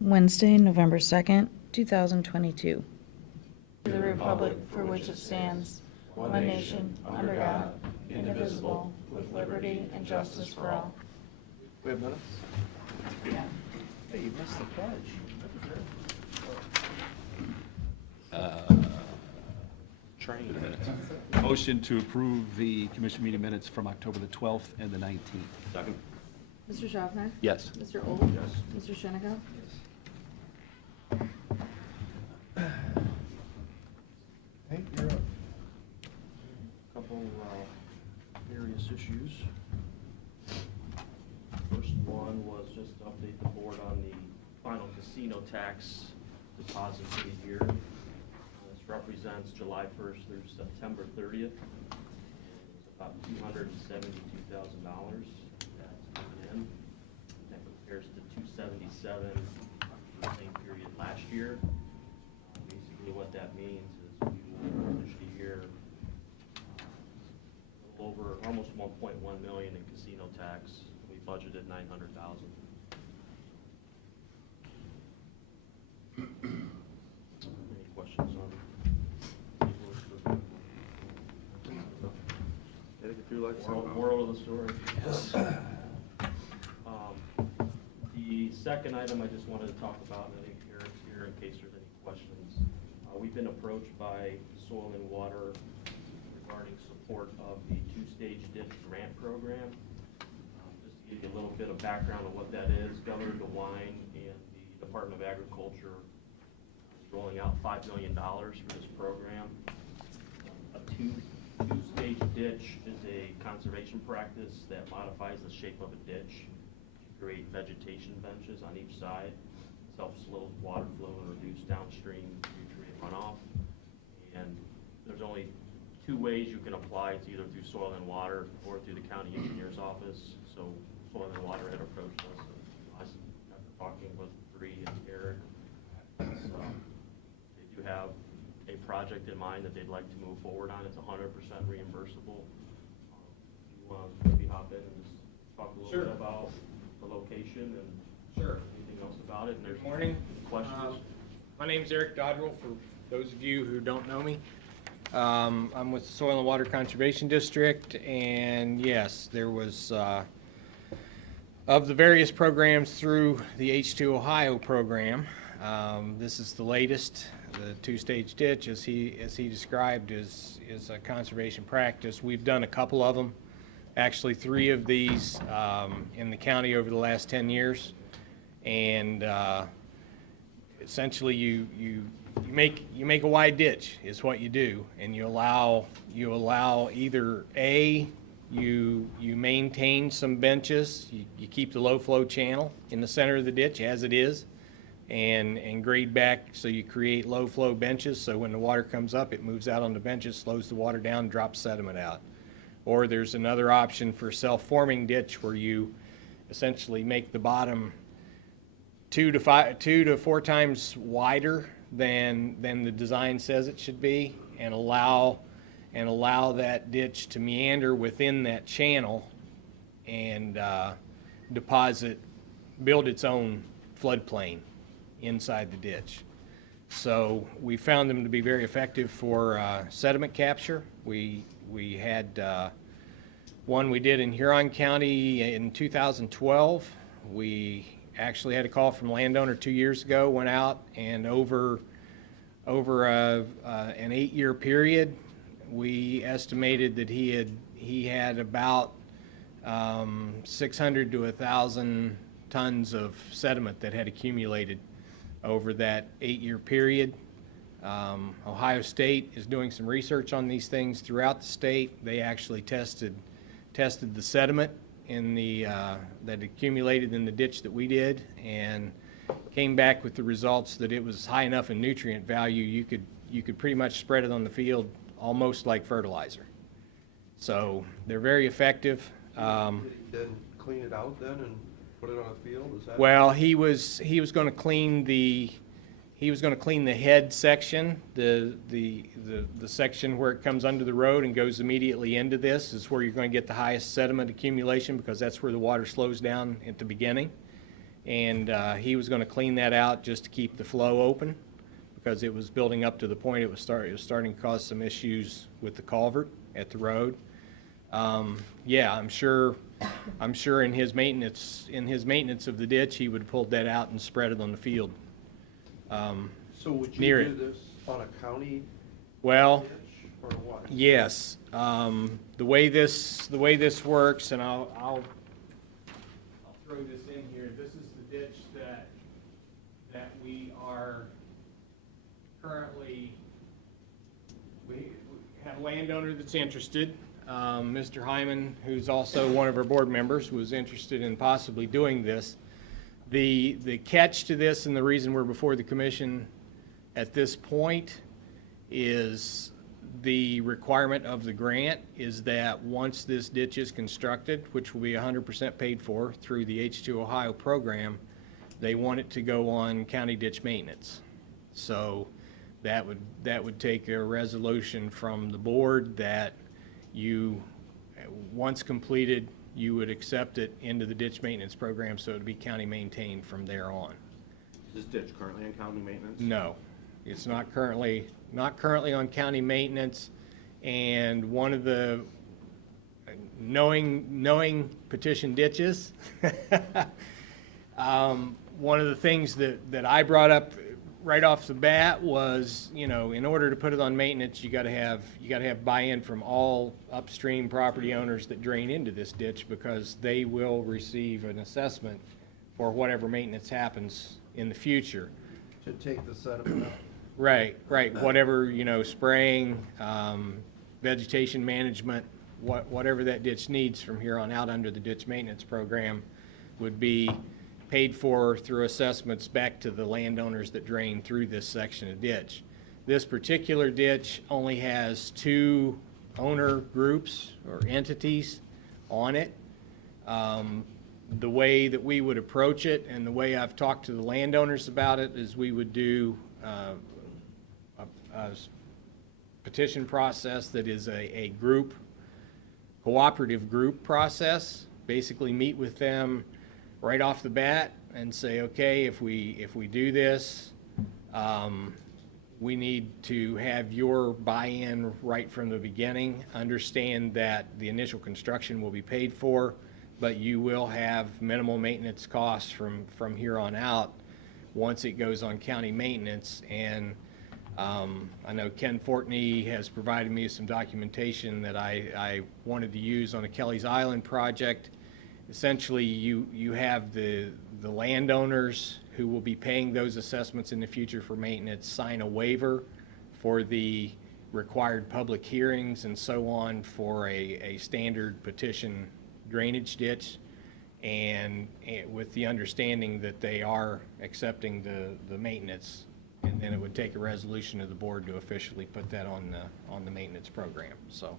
Wednesday, November 2nd, 2022. To the republic for which it stands, one nation, under God, indivisible, with liberty and justice for all. We have minutes? Yeah. Hey, you missed the pledge. Training minutes. Motion to approve the commission meeting minutes from October the 12th and the 19th. Second. Mr. Schaffner? Yes. Mr. Old? Yes. Mr. Shennick? Hey, you're up. Couple various issues. First one was just to update the board on the final casino tax deposit for the year. This represents July 1st through September 30th. It's about $272,000 that's coming in. That compares to $277,000 for the same period last year. Basically what that means is we will finish the year over almost 1.1 million in casino tax. We budgeted 900,000. Any questions on? Moral of the story. Yes. The second item I just wanted to talk about, and I think Eric's here in case there's any questions. We've been approached by Soil and Water regarding support of the two-stage ditch grant program. Just to give you a little bit of background on what that is, Governor DeWine and the Department of Agriculture is rolling out $5 million for this program. A two-stage ditch is a conservation practice that modifies the shape of a ditch to create vegetation benches on each side. This helps slow water flow and reduce downstream nutrient runoff. And there's only two ways you can apply. It's either through Soil and Water or through the county engineer's office. So Soil and Water had approached us, and after talking with Bree and Eric, so they do have a project in mind that they'd like to move forward on. It's 100% reimbursable. You want to maybe hop in and just talk a little bit about the location and anything else about it? And there's Good morning. Questions? My name is Eric Dodrell, for those of you who don't know me. I'm with the Soil and Water Conservation District, and yes, there was, of the various programs through the H2 Ohio program, this is the latest. The two-stage ditch, as he described, is a conservation practice. We've done a couple of them, actually 3 of these in the county over the last 10 years, and essentially you make a wide ditch is what you do, and you allow either you maintain some benches, you keep the low flow channel in the center of the ditch as it is, and grade back so you create low flow benches, so when the water comes up it moves out on the benches, slows the water down, drops sediment out. Or there's another option for self-forming ditch where you essentially make the bottom 2 to 4 times wider than the design says it should be, and allow that ditch to meander within that channel and build its own floodplain inside the ditch. So we found them to be very effective for sediment capture. We had one we did in Huron County in 2012. We actually had a call from a landowner 2 years ago, went out, and over an 8-year period, we estimated that he had about 600 to 1,000 tons of sediment that had accumulated over that 8-year period. Ohio State is doing some research on these things throughout the state. They actually tested the sediment that accumulated in the ditch that we did, and came back with the results that it was high enough in nutrient value you could pretty much spread it on the field almost like fertilizer. So they're very effective. Then clean it out then and put it on a field? Is that? Well, he was going to clean the head section, the section where it comes under the road and goes immediately into this is where you're going to get the highest sediment accumulation, because that's where the water slows down at the beginning. and he was going to clean that out just to keep the flow open, because it was building up to the point it was starting to cause some issues with the culvert at the road. Yeah, I'm sure in his maintenance of the ditch, he would have pulled that out and spread it on the field. So would Near you it. do this on a county Well, ditch or what? yes, the way this works, and I'll throw this in here. This is the ditch that we are currently, we have a landowner that's interested. Mr. Hyman, who's also one of our board members, was interested in possibly doing this. The catch to this, and the reason we're before the commission at this point, is the requirement of the grant is that once this ditch is constructed, which will be 100% paid for through the H2 Ohio program, they want it to go on county ditch maintenance. So that would take a resolution from the board that you, once completed, you would accept it into the ditch maintenance program, so it would be county maintained from there on. Is this ditch currently in county maintenance? No, it's not currently on county maintenance, and one of the, knowing petition ditches, one of the things that I brought up right off the bat was, in order to put it on maintenance, you gotta have buy-in from all upstream property owners that drain into this ditch, because they will receive an assessment for whatever maintenance happens in the future. To take the sediment out? Right, whatever, spraying, vegetation management, whatever that ditch needs from here on out under the ditch maintenance program would be paid for through assessments back to the landowners that drain through this section of ditch. This particular ditch only has 2 owner groups or entities on it. The way that we would approach it, and the way I've talked to the landowners about it, is we would do a petition process that is a group, cooperative group process. Basically meet with them right off the bat and say, okay, if we do this, we need to have your buy-in right from the beginning. Understand that the initial construction will be paid for, but you will have minimal maintenance costs from here on out once it goes on county maintenance. And I know Ken Fortney has provided me some documentation that I wanted to use on a Kelly's Island project. Essentially, you have the landowners who will be paying those assessments in the future for maintenance sign a waiver for the required public hearings and so on for a standard petition drainage ditch, and with the understanding that they are accepting the maintenance, and then it would take a resolution of the board to officially put that on the maintenance program. So.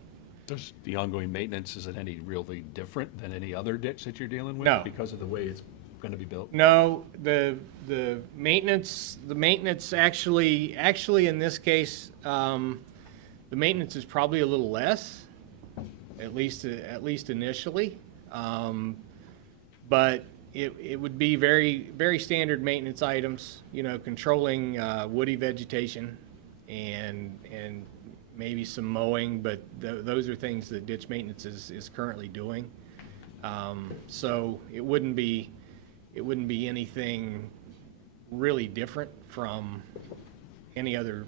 Does the ongoing maintenance, is it any really different than any other ditch that you're dealing with? No. Because of the way it's going to be built? No, the maintenance actually in this case, the maintenance is probably a little less, at least initially. But it would be very, very standard maintenance items, controlling woody vegetation and maybe some mowing, but those are things that ditch maintenance is currently doing. So it wouldn't be anything really different from any other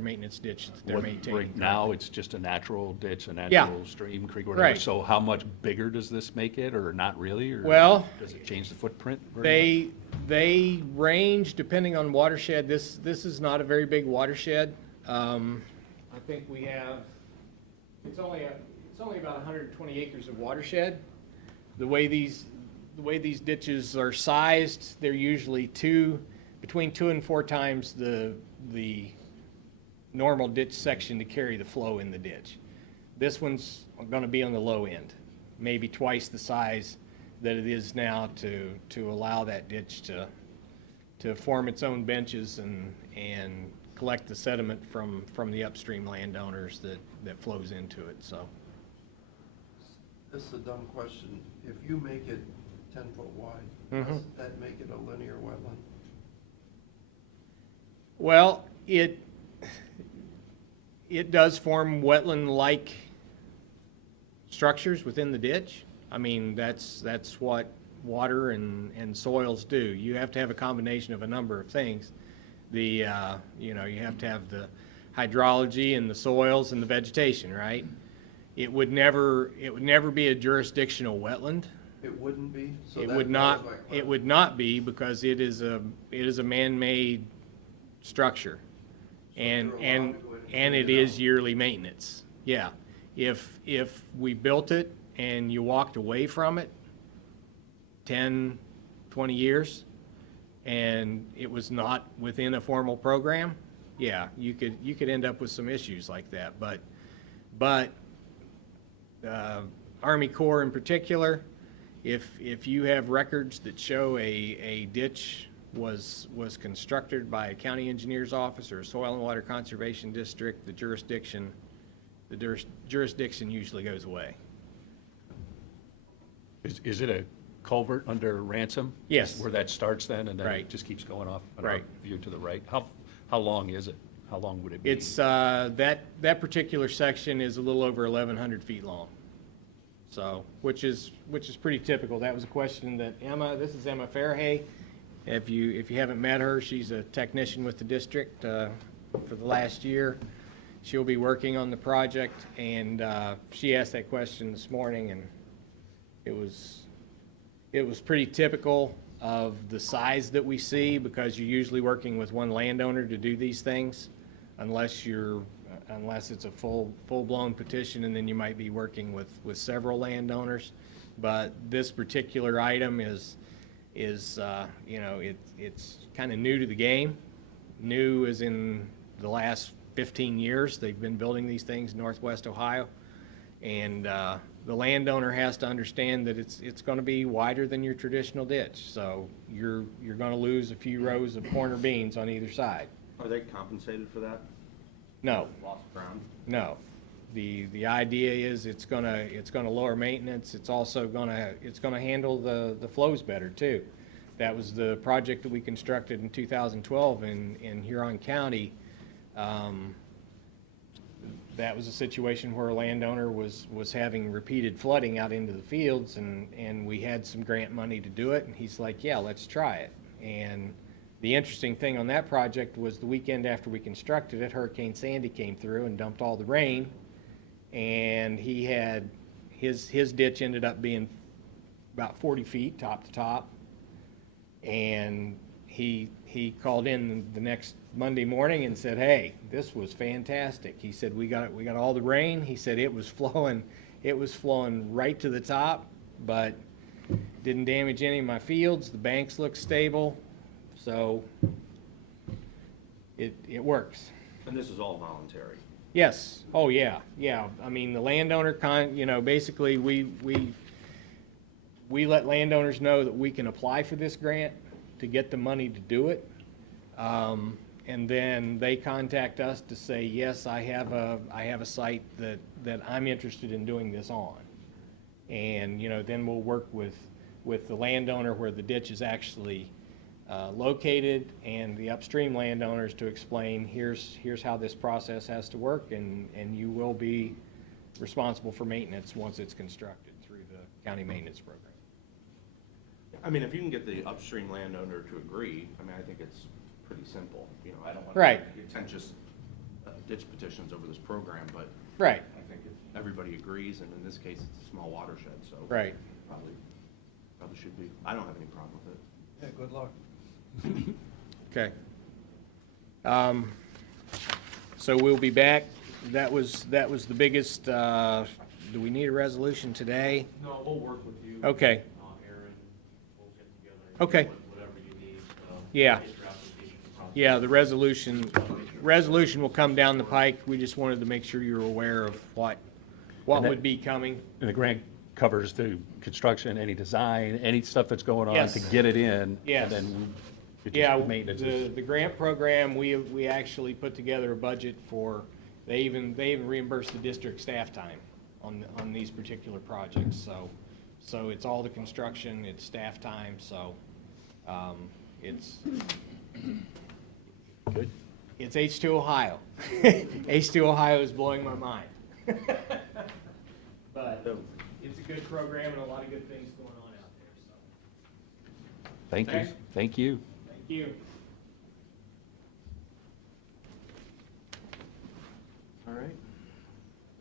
maintenance ditch that they're maintaining. Right now, it's just a natural ditch, a Yeah. natural stream, creek, whatever. Right. So how much bigger does this make it, or not really? Or Well, does it change the footprint very much? They range depending on watershed. This is not a very big watershed. I think we have, it's only about 120 acres of watershed. The way these ditches are sized, they're usually between 2 and 4 times the normal ditch section to carry the flow in the ditch. This one's going to be on the low end, maybe twice the size that it is now to allow that ditch to form its own benches and collect the sediment from the upstream landowners that flows into it. So This is a dumb question. If you make it 10 foot wide, does that make it a linear wetland? Well, it does form wetland-like structures within the ditch. I mean, that's what water and soils do. You have to have a combination of a number of things. You have to have the hydrology and the soils and the vegetation, right? It would never be a jurisdictional wetland. It wouldn't be? So It that- would that not, was my it question. would not be because it is a man-made structure. And, you're allowed and, to go in and and clean it it is out. yearly maintenance. Yeah. If we built it and you walked away from it 10, 20 years and it was not within a formal program, yeah, you could end up with some issues like that. But Army Corps in particular, if you have records that show a ditch was constructed by a county engineer's office or a soil and water conservation district, the jurisdiction usually goes away. Is it a culvert under Ransom? Yes. Where that starts then, and then Right. it just keeps going off? on Right. our view to the right? How long is it? How long would it be? It's, that particular section is a little over 1,100 feet long. So, which is pretty typical. That was a question that this is Emma Fairhay. If you haven't met her, she's a technician with the district, for the last year. She'll be working on the project, and, she asked that question this morning, and it was pretty typical of the size that we see, because you're usually working with one landowner to do these things, unless it's a full-blown petition, and then you might be working with several landowners. But this particular item is it's kind of new to the game. New as in the last 15 years. They've been building these things in Northwest Ohio. And the landowner has to understand that it's going to be wider than your traditional ditch. So you're going to lose a few rows of corner beans on either side. Are they compensated for that? No, Lost ground? no. The idea is it's gonna lower maintenance. It's also gonna handle the flows better too. That was the project that we constructed in 2012 in Huron County. That was a situation where a landowner was having repeated flooding out into the fields, and we had some grant money to do it, and he's like, yeah, let's try it. And the interesting thing on that project was the weekend after we constructed it, Hurricane Sandy came through and dumped all the rain, and he had, his ditch ended up being about 40 feet top to top, and he called in the next Monday morning and said, hey, this was fantastic. He said, we got all the rain. He said it was flowing right to the top, but didn't damage any of my fields. The banks look stable, so it works. And this is all voluntary? Yes. Oh, yeah. Yeah. I mean, the landowner basically we let landowners know that we can apply for this grant to get the money to do it. And then they contact us to say, yes, I have a site that I'm interested in doing this on. And, then we'll work with the landowner where the ditch is actually located, and the upstream landowners to explain, here's how this process has to work, and you will be responsible for maintenance once it's constructed through the county maintenance program. I mean, if you can get the upstream landowner to agree, I mean, I think it's pretty simple. I don't want Right. contentious ditch petitions over this program, but Right. I think if everybody agrees, and in this case, it's a small watershed, so. Right. Probably should be. I don't have any problem with it. Yeah, good luck. Okay. So we'll be back. That was the biggest, do we need a resolution today? No, we'll work with you. Okay. Aaron, we'll get together. Okay. Whatever you need. Yeah. Get your application process. Yeah, the resolution will come down the pike. We just wanted to make sure you're aware of what would be coming. And the grant covers the construction, any design, any stuff that's going on Yes. to get it in. Yes. And then Yeah, maintenance is. the grant program, we actually put together a budget for, they even reimburse the district staff time on these particular projects, So it's all the construction, it's staff time, so it's Good. it's H2 Ohio. H2 Ohio is blowing my mind. But it's a good program and a lot of good things going on out there, so. Thank you. Okay. Thank you. Thank you. All right.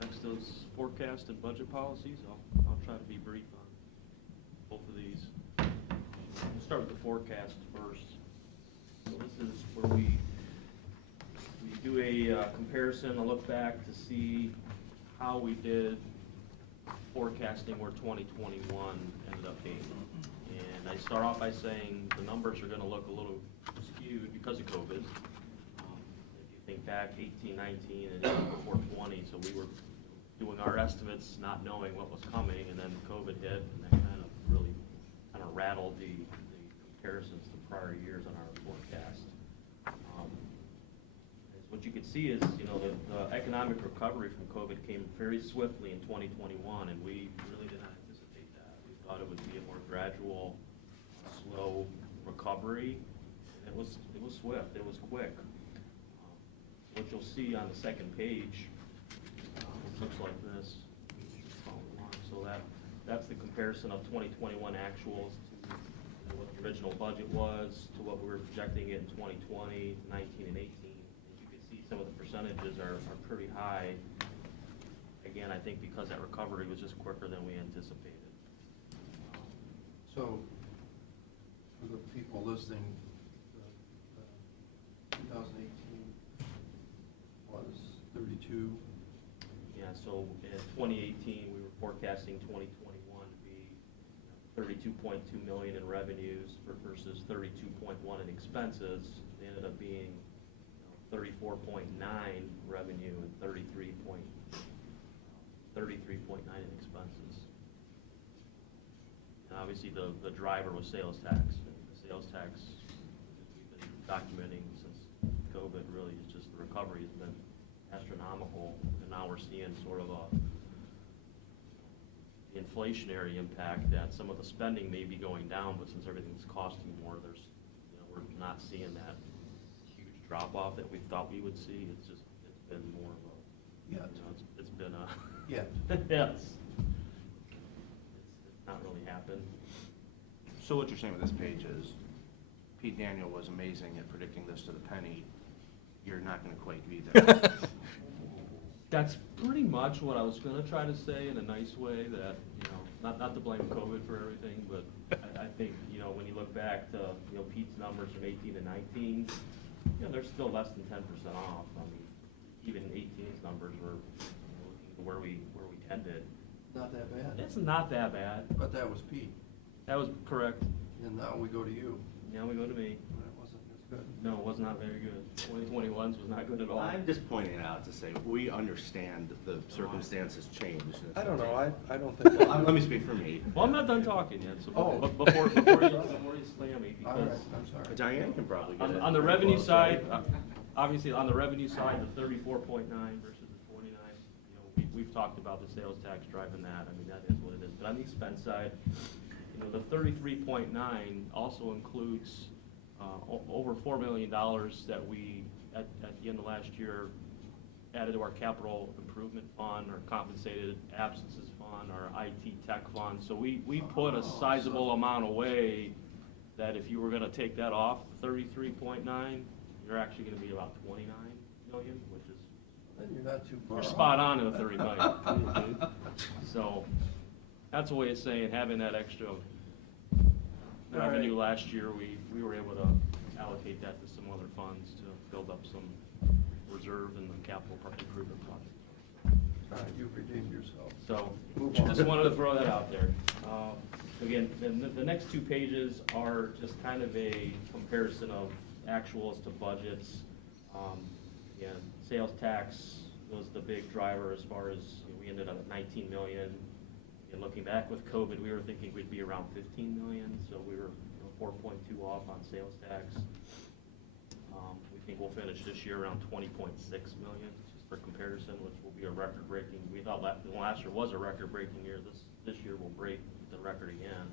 Next is forecast and budget policies. I'll try to be brief on both of these. We'll start with the forecast first. So this is where we do a comparison, a look back to see how we did forecasting where 2021 ended up being. And I start off by saying the numbers are going to look a little skewed because of COVID. If you think back 18, 19, and even before 20, so we were doing our estimates not knowing what was coming, and then COVID hit, and that kind of really rattled the comparisons to prior years on our forecast. What you can see is, the economic recovery from COVID came very swiftly in 2021, and we really did not anticipate that. We thought it would be a more gradual, slow recovery. It was swift. It was quick. What you'll see on the second page, it looks like this. So that's the comparison of 2021 actuals to what the original budget was, to what we were projecting it in 2020, 19, and 18. Some of the percentages are pretty high. Again, I think because that recovery was just quicker than we anticipated. So, for the people listening, 2018 was 32. Yeah, so in 2018, we were forecasting 2021 to be 32.2 million in revenues versus 32.1 in expenses. They ended up being 34.9 revenue and 33.9 in expenses. And obviously the driver was sales tax. The sales tax we've been documenting since COVID really is just the recovery has been astronomical, and now we're seeing sort of the inflationary impact that some of the spending may be going down, but since everything's costing more, we're not seeing that drop off that we thought we would see. It's been more of a, it's been a, Yeah. yes. It's not really happened. So what you're saying with this page is, Pete Daniel was amazing at predicting this to the penny. You're not gonna quite be there. That's pretty much what I was gonna try to say in a nice way, that, not to blame COVID for everything, but I think, when you look back to, Pete's numbers from 18 to 19, they're still less than 10% off. I mean, even 18's numbers were looking to where we tended. Not that bad. It's not that bad. But that was Pete. That was correct. And now we go to you. Now we go to me. That wasn't as good. No, it was not very good. 2021's was not good at all. I'm just pointing it out to say, we understand the circumstances change. I don't know, I don't think. Let me speak for me. Well, I'm not done talking yet, so Oh. before you slam me, All right, because I'm sorry. Diane can probably get it. on the revenue side, obviously on the revenue side, the 34.9 versus the 29, we've talked about the sales tax driving that. I mean, that is what it is. But on the expense side, the 33.9 also includes over $4 million that we, at the end of last year, added to our capital improvement fund, our compensated absences fund, our IT tech fund. So we put a sizable amount away that if you were gonna take that off 33.9, you're actually gonna be about 29 million, which is, Then you're not too far you're off. spot on in the 30 million. So that's a way of saying having that extra revenue last year, we were able to allocate that to some other funds to build up some reserve in the capital improvement project. All right, you've redeemed yourself. So, Move on. just wanted to throw that out there. Again, the next two pages are just kind of a comparison of actuals to budgets. Again, sales tax was the big driver as far as, we ended up at 19 million. And looking back with COVID, we were thinking we'd be around 15 million, so we were 4.2 off on sales tax. We think we'll finish this year around 20.6 million, just for comparison, which will be a record-breaking. We thought last year was a record-breaking year. This year will break the record again.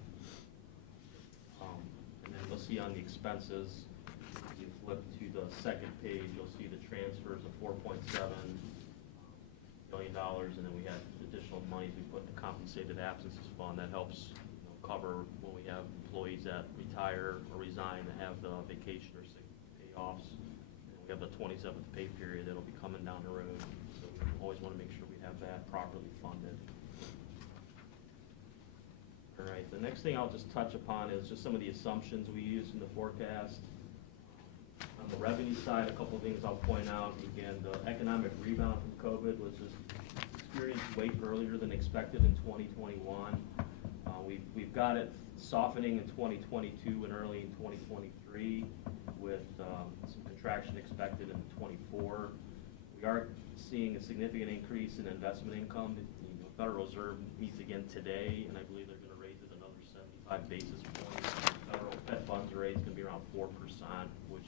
And then you'll see on the expenses, if you flip to the second page, you'll see the transfers of $4.7 million, and then we have additional monies we put in the compensated absences fund that helps, cover when we have employees that retire or resign that have the vacation or sick payoffs. And we have the 27th pay period that'll be coming down the road, so we always want to make sure we have that properly funded. All right, the next thing I'll just touch upon is just some of the assumptions we use in the forecast. On the revenue side, a couple of things I'll point out. Again, the economic rebound from COVID was just experienced way earlier than expected in 2021. We've got it softening in 2022 and early in 2023 with some contraction expected in 24. We are seeing a significant increase in investment income. The Federal Reserve meets again today, and I believe they're going to raise it another 75 basis points. Federal Fed funds rate is going to be around 4%, which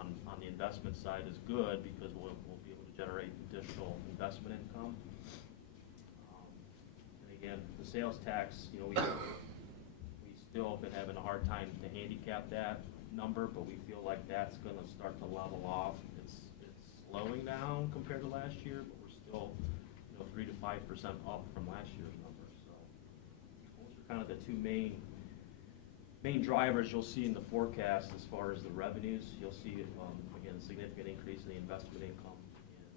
on the investment side is good because we'll be able to generate additional investment income. And again, the sales tax, we still have been having a hard time to handicap that number, but we feel like that's going to start to level off. It's slowing down compared to last year, but we're still 3 to 5% up from last year's numbers. So those are kind of the two main drivers you'll see in the forecast as far as the revenues. You'll see, again, a significant increase in the investment income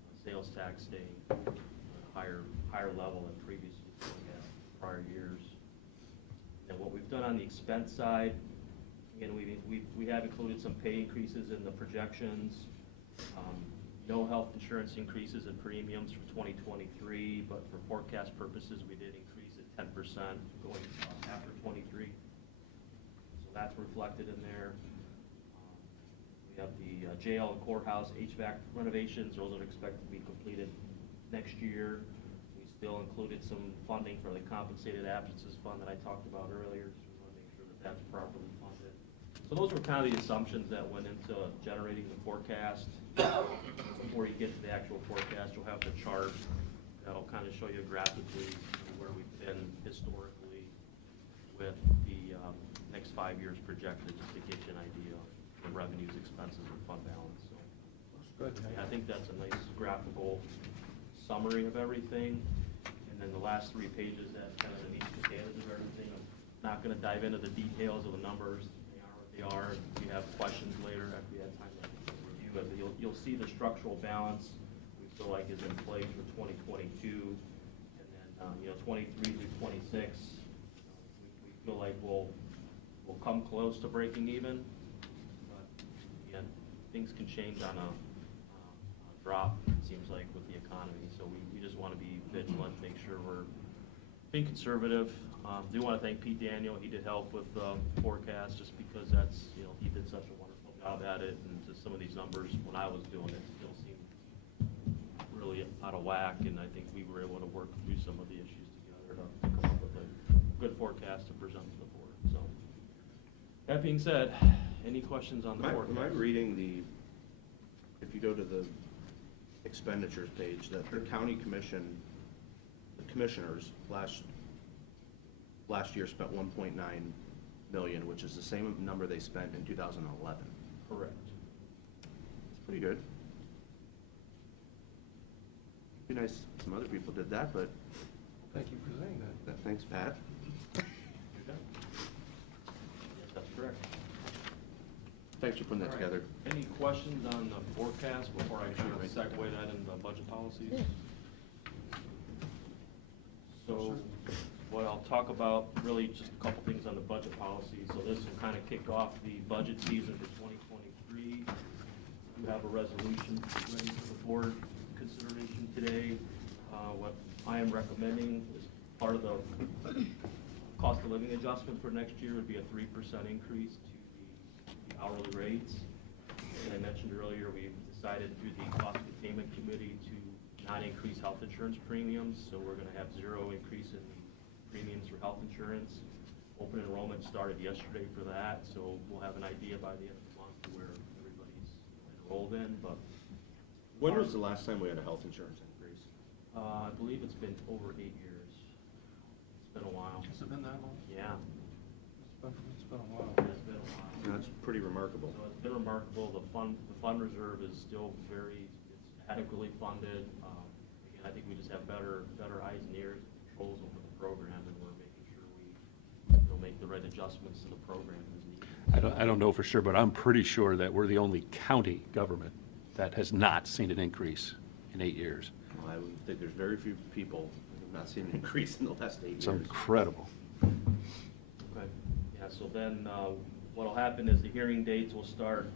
and sales tax staying at a higher level than previously forecast prior years. And what we've done on the expense side, again, we have included some pay increases in the projections. No health insurance increases in premiums for 2023, but for forecast purposes, we did increase it 10% going after 23. So that's reflected in there. We have the jail and courthouse HVAC renovations. Those are expected to be completed next year. We still included some funding for the compensated absences fund that I talked about earlier, so we want to make sure that that's properly funded. So those were kind of the assumptions that went into generating the forecast. Before you get to the actual forecast, you'll have the chart that'll kind of show you graphically where we've been historically with the next 5 years projected, just to get you an idea of the revenues, expenses, and fund balance. So Good. yeah, I think that's a nice graphical summary of everything. And then the last 3 pages, that's kind of the meat and potatoes of everything. I'm not going to dive into the details of the numbers. They are. If you have questions later after you have time to review it, but you'll see the structural balance we feel like is in place for 2022, and then 23 through 26. We feel like we'll come close to breaking even, but again, things can change on a drop. It seems like with the economy, so we just want to be vigilant, make sure we're being conservative. Do want to thank Pete Daniel. He did help with the forecast just because that's, he did such a wonderful job at it. And just some of these numbers, when I was doing it, still seemed really out of whack. And I think we were able to work through some of the issues together to come up with a good forecast to present to the board. So that being said, any questions on the forecast? Am I reading if you go to the expenditures page, that the county commission, the commissioners last year spent 1.9 million, which is the same number they spent in 2011. Correct. It's pretty good. Be nice if some other people did that, but Thank you for saying that. thanks, Pat. Yes, that's correct. Thanks for putting that All right. together. Any questions on the forecast before I kind of segue that into the budget policies? So what I'll talk about, really just a couple things on the budget policy. So this will kind of kick off the budget season for 2023. You have a resolution ready for the board consideration today. What I am recommending is part of the cost of living adjustment for next year would be a 3% increase to the hourly rates. As I mentioned earlier, we've decided through the cost containment committee to not increase health insurance premiums, so we're going to have 0 increase in premiums for health insurance. Open enrollment started yesterday for that, so we'll have an idea by the end of the month where everybody's enrolled in. But When was the last time we had a health insurance increase? I believe it's been over 8 years. It's been a while. Has it been that long? Yeah, It's been a while. it's been a while. Yeah, that's pretty remarkable. So it's been remarkable. The fund reserve is still it's adequately funded. Again, I think we just have better eyes and ears, controls over the program, and we're making sure we make the right adjustments to the program as needed. I don't know for sure, but I'm pretty sure that we're the only county government that has not seen an increase in 8 years. Well, I would think there's very few people who have not seen an increase in the last 8 It's years. incredible. Okay. Yeah, so then what'll happen is the hearing dates will start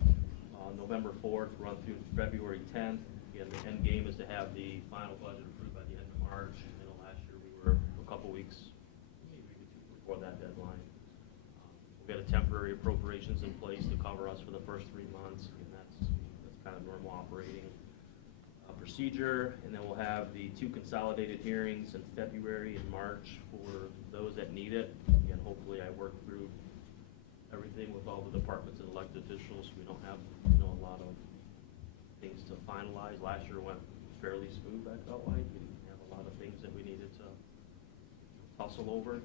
November 4th, run through February 10th. Again, the end game is to have the final budget approved by the end of March. I know last year we were a couple weeks, maybe two before that deadline. We got a temporary appropriations in place to cover us for the first 3 months, and that's kind of normal operating procedure. And then we'll have the 2 consolidated hearings in February and March for those that need it. Again, hopefully I work through everything with all the departments and elected officials. We don't have, a lot of things to finalize. Last year went fairly smooth, I felt like. We didn't have a lot of things that we needed to tussle over.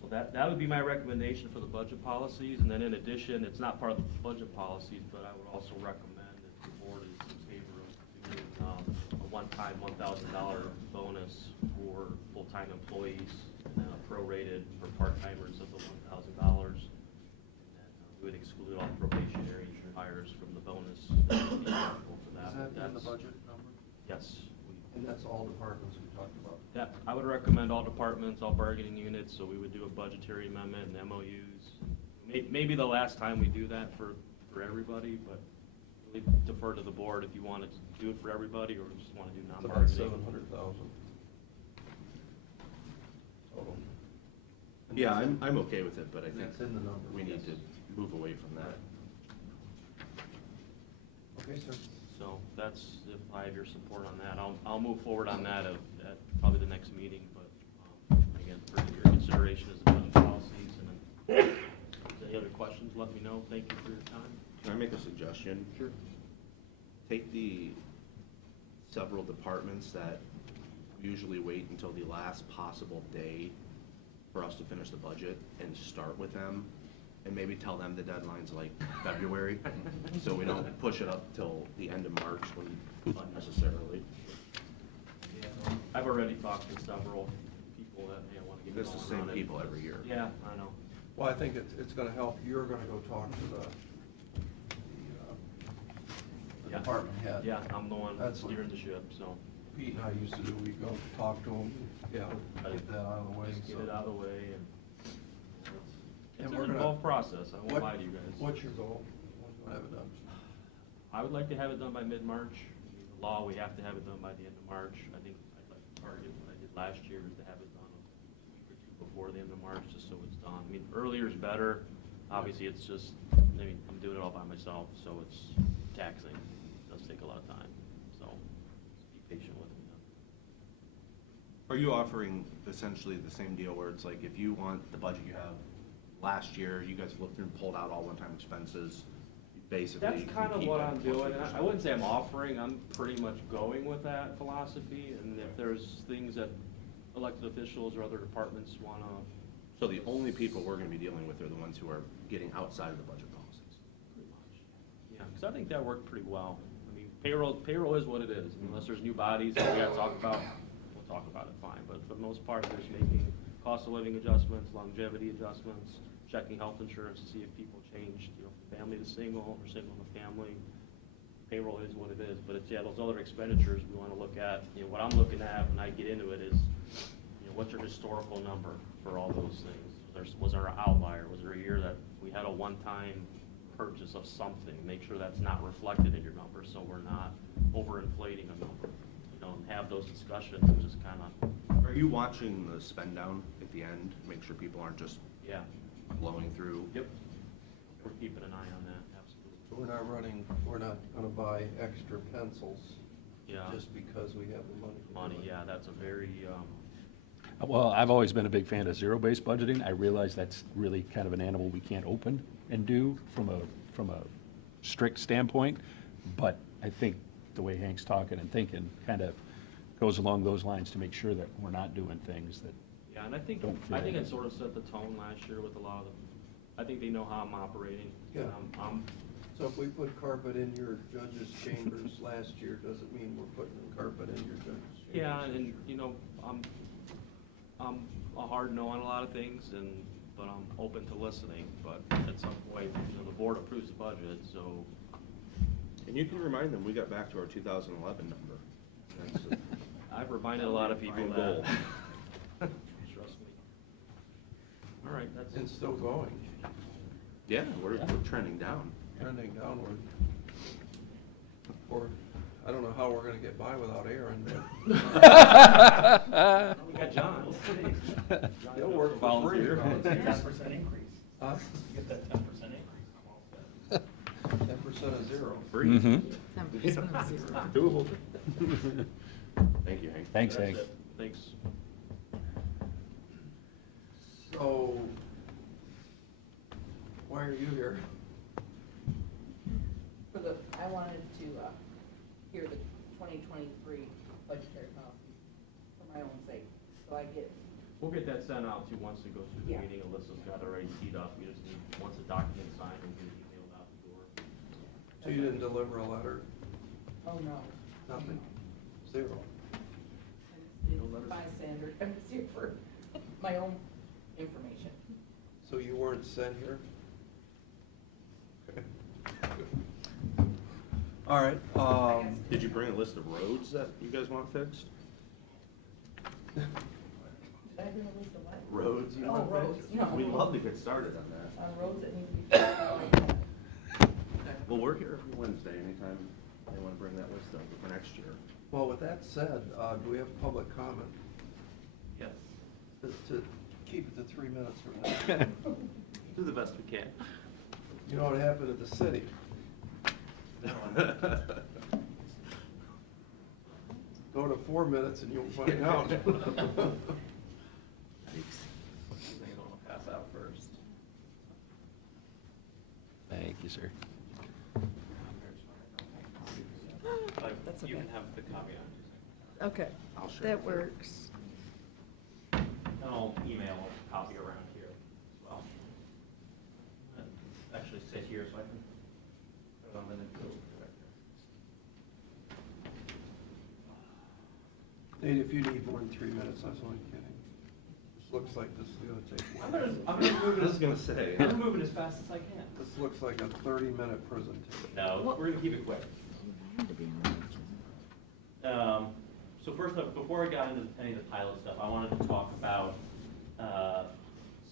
So that would be my recommendation for the budget policies. And then in addition, it's not part of the budget policies, but I would also recommend that the board is in favor of doing a one-time $1,000 bonus for full-time employees and then a prorated for part-timers of the $1,000. And then we would exclude all probationary hires from the bonus. That would be helpful for that. Is that in the budget number? Yes. And that's all departments we talked about? Yeah, I would recommend all departments, all bargaining units, so we would do a budgetary amendment and MOUs. Maybe the last time we do that for everybody, but really defer to the board if you wanted to do it for everybody or just want to do It's about non-bargaining. 700,000. Total. And Yeah, that's in- I'm okay with it, but I think That's in the number. we need to move away from that. Okay, sir. So that's, if I have your support on that, I'll move forward on that at probably the next meeting, but again, for your consideration as the budget policies. And then, if any other questions, let me know. Thank you for your time. Can I make a suggestion? Sure. Take the several departments that usually wait until the last possible day for us to finish the budget and start with them, and maybe tell them the deadline's like February, so we don't push it up till the end of March when unnecessarily. Yeah, I've already talked to several people that may want to get It's the going same on it. people every year. Yeah, I know. Well, I think it's gonna help. You're gonna go talk to the Yeah. department head. Yeah, I'm the one That's what- steering the ship, so Pete and I used to do, we'd go talk to them, yeah, get that out of the way. just get so- it out of the way and And it's we're an gonna- involved process, I won't What- lie to you guys. What's your goal? When you wanna have it done? I would like to have it done by mid-March. I mean, the law, we have to have it done by the end of March. I think I'd like to target what I did last year is to have it done a week or two before the end of March, just so it's done. I mean, earlier is better. Obviously, it's just, I'm doing it all by myself, so it's taxing. It does take a lot of time, so just be patient with me. Are you offering essentially the same deal where it's like, if you want the budget you have last year, you guys looked through and pulled out all one-time expenses, you basically. That's can kind of keep what it I'm close to doing, and I 8%. wouldn't say I'm offering, I'm pretty much going with that philosophy, and if there's things that elected officials or other departments want to. So the only people we're gonna be dealing with are the ones who are getting outside of the budget policies. Pretty much. Yeah, because I think that worked pretty well. I mean, payroll is what it is. Unless there's new bodies that we have to talk about, we'll talk about it, fine. But for the most part, there's making cost of living adjustments, longevity adjustments, checking health insurance to see if people changed, family to single or single to family. Payroll is what it is, but it's, those other expenditures we want to look at. What I'm looking at when I get into it is, what's your historical number for all those things? Was there an outlier? Was there a year that we had a one-time purchase of something? Make sure that's not reflected in your number, so we're not overinflating a number. And have those discussions and just kind of. Are you watching the spend down at the end, make sure people aren't just Yeah. blowing through? Yep. We're keeping an eye on that, absolutely. So we're not gonna buy extra pencils Yeah. just because we have the money. Money, yeah, that's a very, Well, I've always been a big fan of zero-based budgeting. I realize that's really kind of an animal we can't open and do from a strict standpoint, but I think the way Hank's talking and thinking kind of goes along those lines to make sure that we're not doing things that Yeah, and I think it sort of set the tone last year with a lot of them. I think they know how I'm operating. Yeah. I'm So if we put carpet in your judges' chambers last year, does it mean we're putting carpet in your judges' chambers? Yeah, and, you know, I'm a hard no on a lot of things, but I'm open to listening, but at some point, you know, the board approves the budget, so. And you can remind them, we got back to our 2011 number. That's I've reminded a lot of people Main that. goal. Trust me. All right, that's It's it. still going, Yeah, we're trending down. trending downward. Or, I don't know how we're gonna get by without Aaron, but We got John. he'll work for free. Volunteer. 10% increase. Huh? You get that 10% increase. 10% of zero. Free. Mhm. 10% of zero. Doable. Thank you, Hank. Thanks, That's Hank. it. Thanks. So, why are you here? I wanted to hear the 2023 budgetary policies for my own sake, so I get, We'll get that sent out to you once it goes through the Yeah. meeting. Alyssa's got it already teed up. We just need, once the document's signed, we'll get it emailed out the door. So you didn't deliver a letter? oh no. Nothing? Zero? No It's letters? my standard, I'm just here for my own information. So you weren't sent here? Okay. All right, Did you bring a list of roads that you guys want fixed? Did I bring a list of what? Roads you Oh, want roads, fixed? no. We'd love to get started on that. On roads that need to be fixed. Well, we're here every Wednesday, anytime they want to bring that list up for next year. well, with that said, do we have public comment? Yes. To keep it to 3 minutes from now. Do the best we can. You know what happened at the city? Go to 4 minutes and you'll find out. They don't want to pass out first. Thank you, sir. That's You okay. can have the copy on. Okay, I'll share that it. works. And I'll email a copy around here as well. And actually sit here so I can put it on the next. Nate, if you need more than 3 minutes, I was only kidding. This looks like this is gonna take. I'm gonna move I was gonna say. I'm moving as fast as I can. This looks like a 30-minute presentation. No, What- we're gonna keep it quick. Had to be on the agenda. So first up, before I got into any of the pilot stuff, I wanted to talk about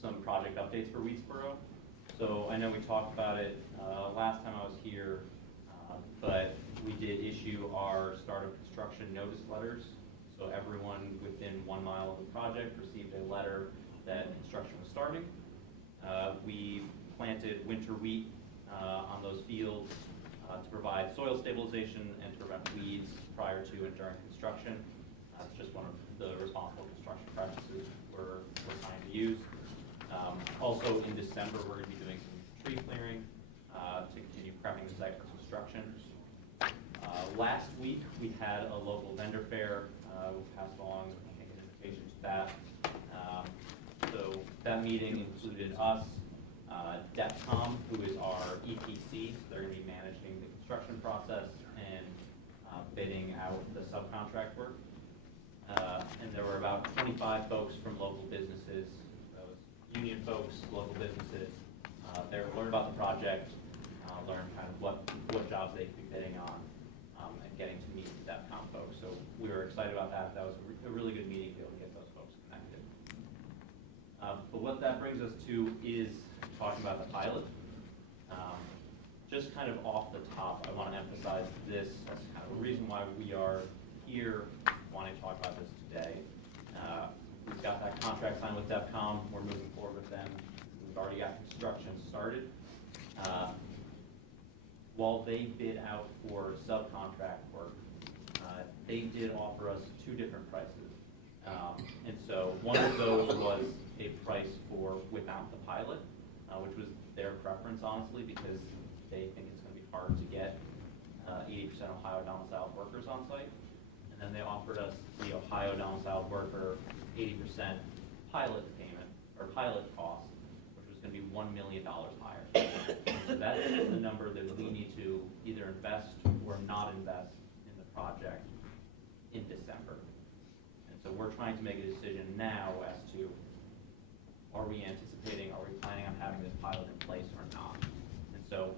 some project updates for Weedsboro. So I know we talked about it last time I was here, but we did issue our start of construction notice letters. So everyone within 1 mile of the project received a letter that construction was starting. We planted winter wheat on those fields to provide soil stabilization and to prevent weeds prior to and during construction. That's just one of the responsible construction practices we're trying to use. Also in December, we're going to be doing some tree clearing to continue prepping the site for construction. Last week, we had a local vendor fair. We passed along, I think, an invitation to that. So that meeting included us, DEPCOM, who is our EPC. They're going to be managing the construction process and bidding out the subcontract work. And there were about 25 folks from local businesses, those union folks, local businesses, there to learn about the project, learn kind of what jobs they could be bidding on, and getting to meet the DEPCOM folks. So we were excited about that. That was a really good meeting to be able to get those folks connected. But what that brings us to is talking about the pilot. Just kind of off the top, I want to emphasize this as kind of a reason why we are here wanting to talk about this today. We've got that contract signed with DEPCOM. We're moving forward with them. We've already got construction started. While they bid out for subcontract work, they did offer us 2 different prices. And so one of those was a price for without the pilot, which was their preference, honestly, because they think it's going to be hard to get 80% Ohio domiciled workers on site. And then they offered us the Ohio domiciled worker 80% pilot payment, or pilot cost, which was gonna be $1 million higher. So that's the number that we need to either invest or not invest in the project in December. And so we're trying to make a decision now as to, are we anticipating, are we planning on having this pilot in place or not? And so,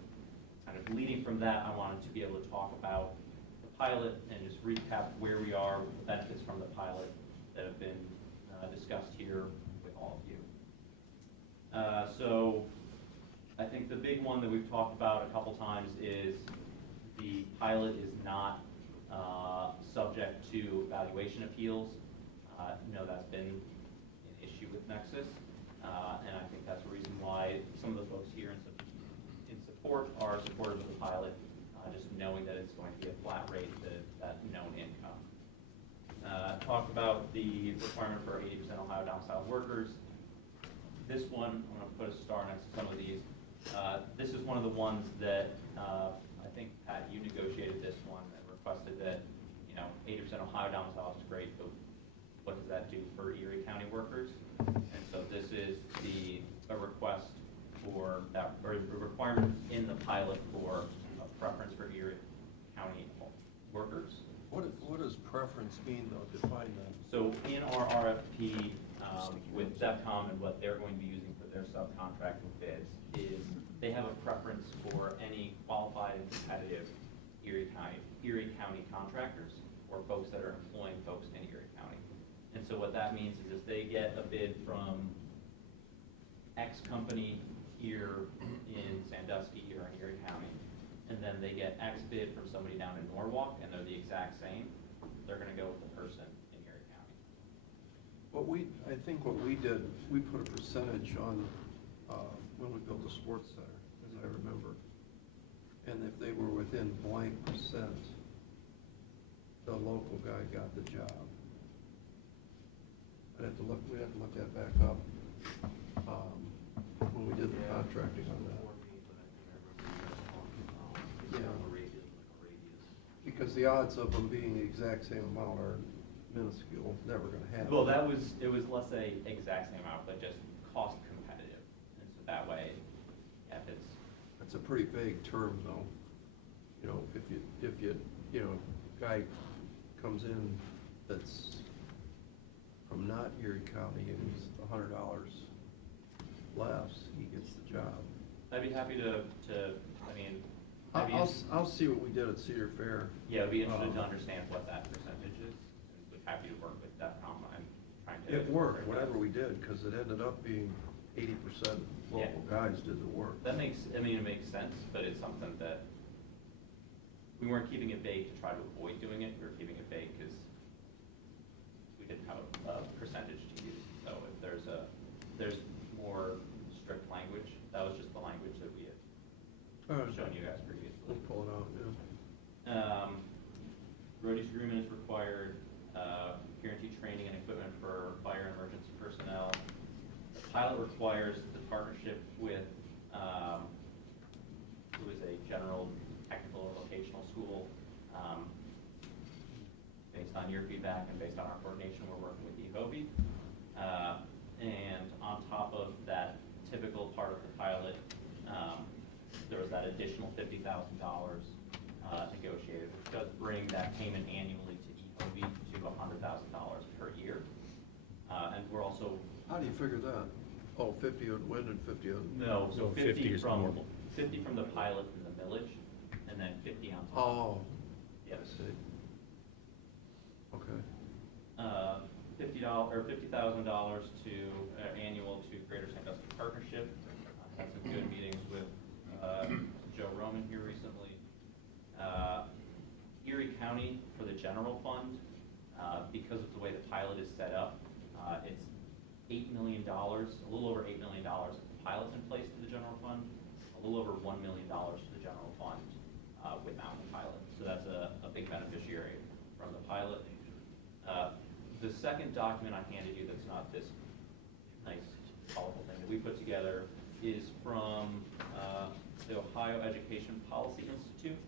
kind of leading from that, I wanted to be able to talk about the pilot and just recap where we are with the benefits from the pilot that have been discussed here with all of you. So I think the big one that we've talked about a couple times is the pilot is not subject to evaluation appeals. No, that's been an issue with Nexus, and I think that's the reason why some of the folks here in support are supportive of the pilot, just knowing that it's going to be a flat rate, that known income. Talked about the requirement for 80% Ohio domiciled workers. This one, I'm going to put a star next to some of these. This is one of the ones that I think, Pat, you negotiated this one and requested that, 80% Ohio domicile is great, but what does that do for Erie County workers? And so this is a request for that, or a requirement in the pilot for a preference for Erie County workers. What does preference mean, though? Define that. So in our RFP with DEFCON and what they're going to be using for their subcontracting bids is they have a preference for any qualified and competitive Erie County contractors or folks that are employing folks in Erie County. And so what that means is if they get a bid from X company here in Sandusky or in Erie County, and then they get X bid from somebody down in Norwalk, and they're the exact same, they're gonna go with the person in Erie County. I think what we did, we put a percentage on, when we built the sports center, as I remember. And if they were within blank percent, the local guy got the job. We'd have to look that back up, when we did the contracting on that. Yeah. Because the odds of them being the exact same amount are minuscule, never gonna happen. Well, it was less a exact same amount, but just cost competitive. And so that way, yeah, if it's, That's a pretty vague term, though. If you, guy comes in that's from not Erie County and he's $100 less, he gets the job. I'd be happy to, I mean, I'd be I'll see what we did at Cedar Fair. yeah, I'd be interested to understand what that percentage is. We'd happy to work with DEFCON. I'm trying to. It worked, whatever we did, because it ended up being 80% local guys did the work. That makes, it makes sense, but it's something that we weren't keeping it vague to try to avoid doing it. We were keeping it vague because we didn't have a percentage to use. So if there's more strict language, that was just the language that we had shown you guys previously. We'll pull it out, yeah. Road use agreement is required, guaranteed training and equipment for fire and emergency personnel. The pilot requires the partnership with, who is a general technical or vocational school. Based on your feedback and based on our coordination, we're working with EHOBE. And on top of that typical part of the pilot, there was that additional $50,000 negotiated, which does bring that payment annually to EHOBE to $100,000 per year. And we're also. How do you figure that? Oh, 50 on wind and 50 on... No, so So 50 is from, normal. 50 from the pilot and the millage, and then 50 on top. Oh, Yes. I see. Okay. $50,000 to annual to Greater Sandusky Partnership. Had some good meetings with Joe Roman here recently. Erie County for the general fund, because of the way the pilot is set up, it's $8 million, a little over $8 million if the pilot's in place to the general fund, a little over $1 million to the general fund without the pilot. So that's a big beneficiary from the pilot. The second document I handed you that's not this nice, colorful thing that we put together is from the Ohio Education Policy Institute,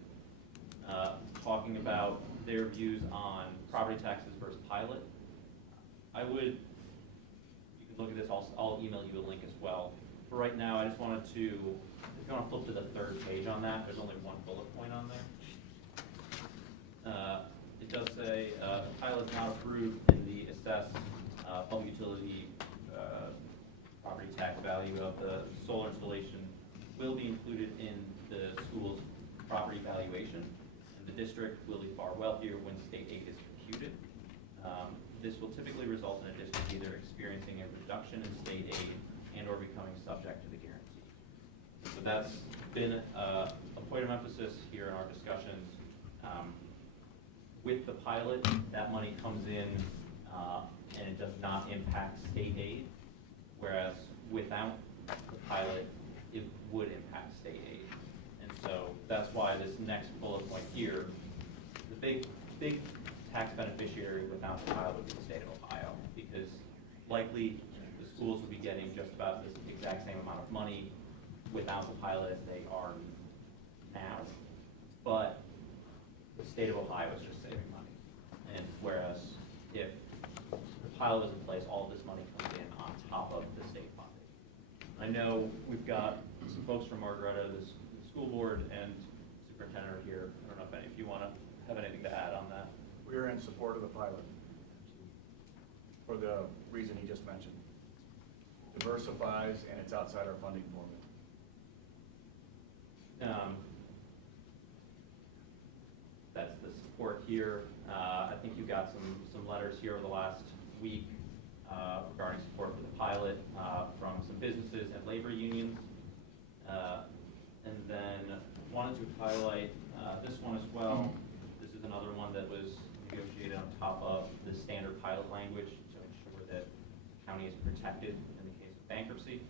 talking about their views on property taxes versus pilot. You can look at this, I'll email you a link as well. For right now, I just wanted to, if you want to flip to the third page on that, there's only one bullet point on there. It does say, the pilot is not approved in the assessed public utility property tax value of the solar installation will be included in the school's property valuation, and the district will be far wealthier when state aid is computed. This will typically result in a district either experiencing a reduction in state aid and or becoming subject to the guarantee. So that's been a point of emphasis here in our discussions. With the pilot, that money comes in and it does not impact state aid, whereas without the pilot, it would impact state aid. And so that's why this next bullet point here, the big tax beneficiary without the pilot would be the state of Ohio, because likely the schools would be getting just about this exact same amount of money without the pilot as they are now. But the state of Ohio is just saving money. And whereas if the pilot was in place, all of this money comes in on top of the state funding. I know we've got some folks from Margaretta, the school board, and superintendent are here. I don't know if any of you want to have anything to add on that. We're in support of the pilot for the reason he just mentioned. Diversifies and it's outside our funding formula. That's the support here. I think you got some letters here over the last week regarding support for the pilot from some businesses and labor unions. And then wanted to highlight this one as well. This is another one that was negotiated on top of the standard pilot language to ensure that the county is protected in the case of bankruptcy.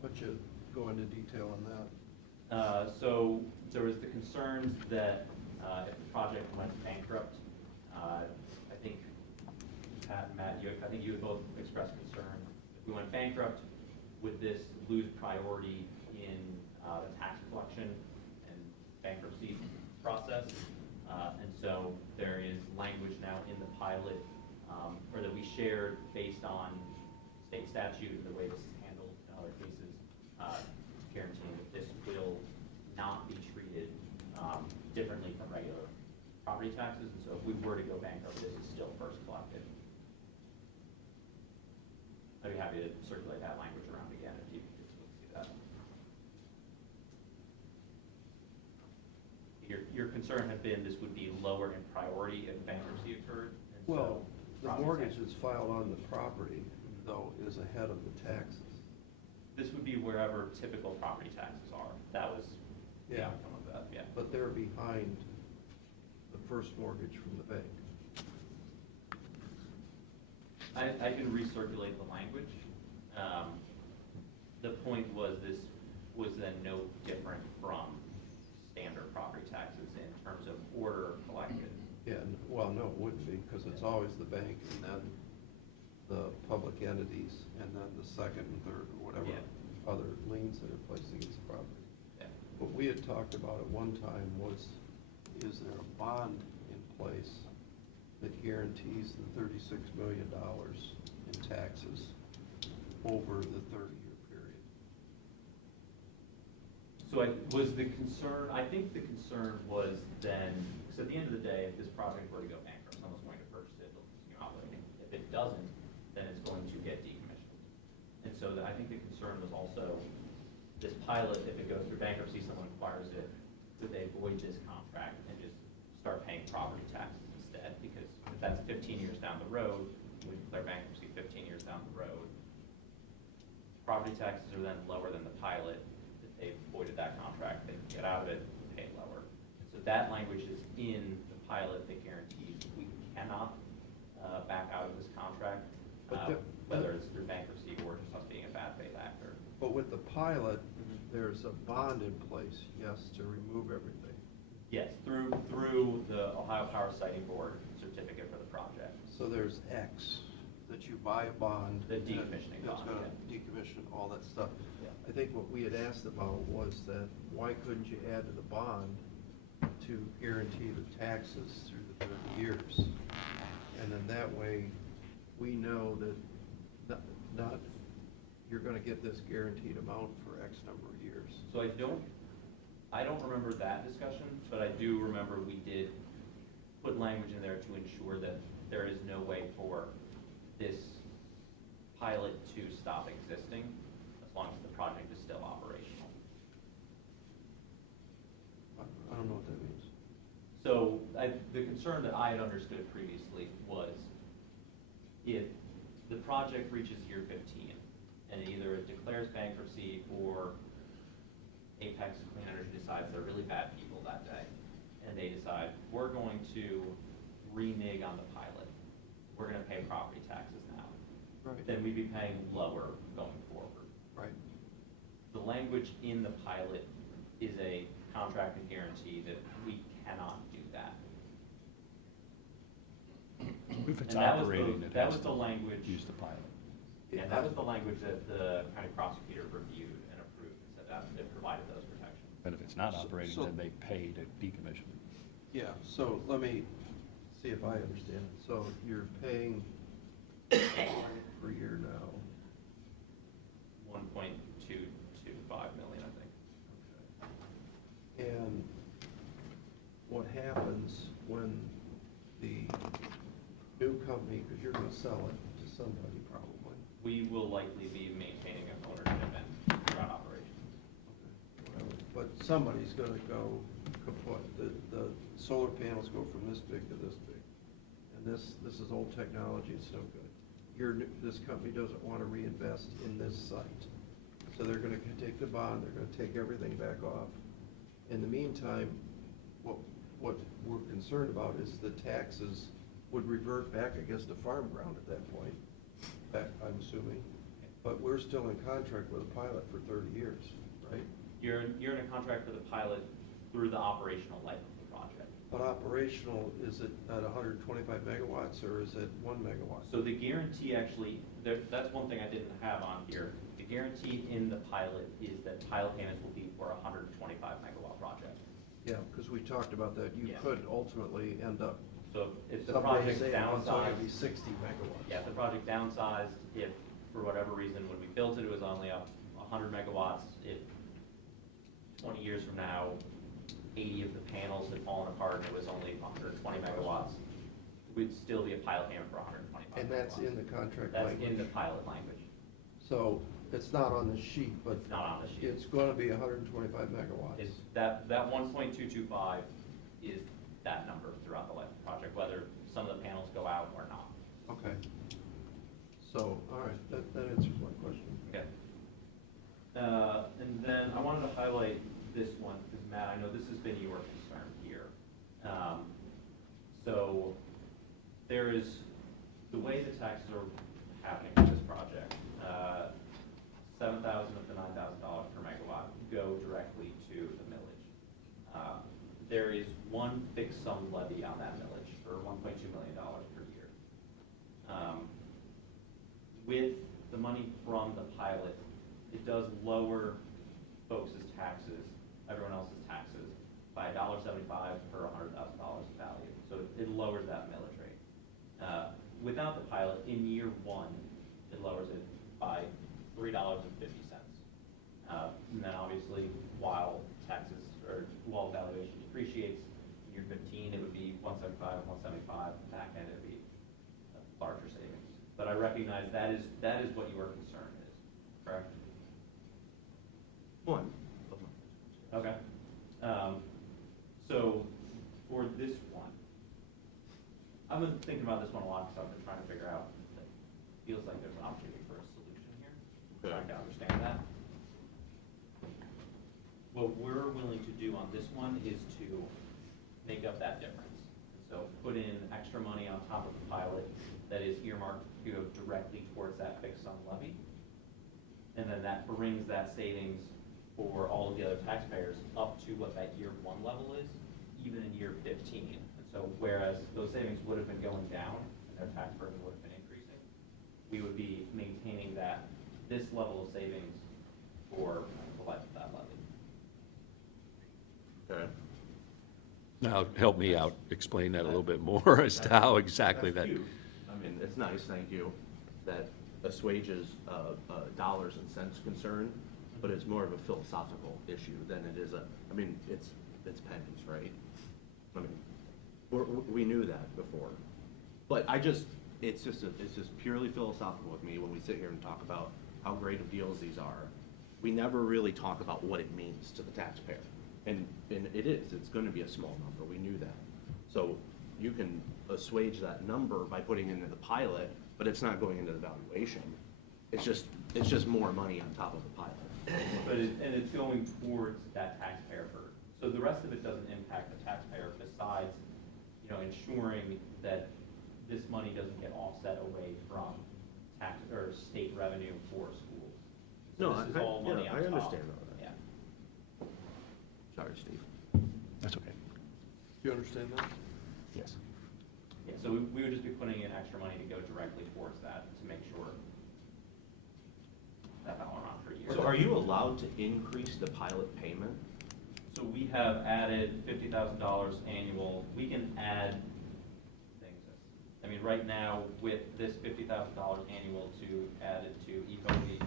Why don't you go into detail on that? So there was the concerns that if the project went bankrupt, I think Pat and Matt, I think you would both express concern. If we went bankrupt, would this lose priority in the tax collection and bankruptcy process? And so there is language now in the pilot, or that we shared based on state statute and the way this is handled in other cases, guaranteeing that this will not be treated differently from regular property taxes. And so if we were to go bankrupt, this is still first collected. I'd be happy to circulate that language around again if you see that. Your concern had been this would be lower in priority if bankruptcy occurred. And so Well, the property mortgage tax- that's filed on the property, though, is ahead of the taxes. This would be wherever typical property taxes are. That was the Yeah. outcome of that, yeah. But they're behind the first mortgage from the bank. I can recirculate the language. The point was this was then no different from standard property taxes in terms of order collected. Yeah, well, no, it wouldn't be, because it's always the bank and then the public entities, and then the second and third, or whatever Yeah. other liens that are placed against the property. Yeah. What we had talked about at one time was, is there a bond in place that guarantees the $36 million in taxes over the 30-year period? So I think the concern was then, because at the end of the day, if this project were to go bankrupt, someone's going to purchase it, they'll continue operating. If it doesn't, then it's going to get decommissioned. And so I think the concern was also, this pilot, if it goes through bankruptcy, someone acquires it, would they void this contract and just start paying property taxes instead? Because if that's 15 years down the road, we declare bankruptcy 15 years down the road, property taxes are then lower than the pilot. If they voided that contract, they can get out of it, pay lower. And so that language is in the pilot that guarantees we cannot back out of this contract, whether it's through bankruptcy or just us being a bad faith actor. But with the pilot, there's a bond in place, yes, to remove everything. Yes, through the Ohio Power Siting Board certificate for the project. So there's X, that you buy a bond. The decommissioning That's bond, gonna decommission all that stuff. Yeah. I think what we had asked about was that, why couldn't you add to the bond to guarantee the taxes through the 30 years? And then that way, we know that not you're gonna get this guaranteed amount for X number of years. So I don't remember that discussion, but I do remember we did put language in there to ensure that there is no way for this pilot to stop existing as long as the project is still operational. I don't know what that means. So the concern that I had understood previously was if the project reaches year 15 and either it declares bankruptcy or Apex Clean Energy decides they're really bad people that day and they decide we're going to renege on the pilot, we're going to pay property taxes now, Right. then we'd be paying lower going forward. Right. The language in the pilot is a contracted guarantee that we cannot do that. If it's And that was operating, the- it that has was to the language. use the pilot. And that was the language that the county prosecutor reviewed and approved, and said that it provided those protections. But if it's not So- operating, so- then they pay to decommission. Yeah, so let me see if I understand. So you're paying per year now. 1.225 million, I think. And what happens when the new company, because you're gonna sell it to somebody probably, We will likely be maintaining an ownership and throughout operations. whatever, but somebody's gonna go kaput. The solar panels go from this big to this big. And this is old technology, it's no good. This company doesn't wanna reinvest in this site. So they're gonna take the bond, they're gonna take everything back off. In the meantime, what we're concerned about is the taxes would revert back, I guess, to farm ground at that point, I'm assuming. But we're still in contract with a pilot for 30 years, right? You're in a contract for the pilot through the operational life of the project. But operational, is it at 125 megawatts or is it 1 megawatt? So the guarantee actually, that's one thing I didn't have on here. The guarantee in the pilot is that pilot payments will be for a 125 megawatt project. Yeah, because we talked about that. You Yeah. could ultimately end up, So if the someday project's saying it's only gonna be downsized, 60 megawatts. yeah, if the project downsized, if for whatever reason, when we built it, it was only up 100 megawatts, if 20 years from now, 80 of the panels had fallen apart and it was only 120 megawatts, we'd still be a pilot payment for 125 And that's megawatts. in the contract That's language. in the pilot language. So it's not on the sheet, but It's not on the sheet. it's going to be 125 megawatts. It's that 1.225 is that number throughout the life of the project, whether some of the panels go out or not. Okay. So, all right, that answers my question. Okay. And then I wanted to highlight this one, because Matt, I know this has been your concern here. So there is, the way the taxes are happening for this project, $7,000 of the $9,000 per megawatt go directly to the millage. There is one fixed sum levy on that millage for $1.2 million per year. With the money from the pilot, it does lower folks' taxes, everyone else's taxes, by $1.75 per $100,000 of value. So it lowers that millage rate. Without the pilot, in year one, it lowers it by $3.50. And then obviously, while valuation depreciates, in year 15, it would be 175 and 175. Back end, it would be a larger savings. But I recognize that is what your concern is, correct? One. Okay. So for this one, I've been thinking about this one a lot because I've been trying to figure out, it feels like there's an opportunity for a solution here. Okay. Trying to understand that. What we're willing to do on this one is to make up that difference. So put in extra money on top of the pilot that is earmarked to go directly towards that fixed sum levy. And then that brings that savings for all of the other taxpayers up to what that year one level is, even in year 15. And so whereas those savings would have been going down and their tax burden would have been increasing, we would be maintaining this level of savings for the life of that levy. Okay. Now, help me out, explain that a little bit more as to how exactly That's that. huge. I mean, it's nice, thank you, that assuages dollars and cents concern, but it's more of a philosophical issue than it is I mean, it's pennies, right? I mean, we knew that before. But it's just purely philosophical with me when we sit here and talk about how great of deals these are. We never really talk about what it means to the taxpayer. And it's gonna be a small number, we knew that. So you can assuage that number by putting into the pilot, but it's not going into the valuation. It's just more money on top of the pilot. But it's going towards that taxpayer burden. So the rest of it doesn't impact the taxpayer besides, ensuring that this money doesn't get offset away from tax or state revenue for schools. So No, this is all money on I top. understand all that. Yeah. Sorry, Steve. That's okay. Do you understand that? Yes. Yeah, so we would just be putting in extra money to go directly towards that to make sure that went on for years. So are you allowed to increase the pilot payment? So we have added $50,000 annual. We can add things. I mean, right now with this $50,000 annual to add it to ECOV,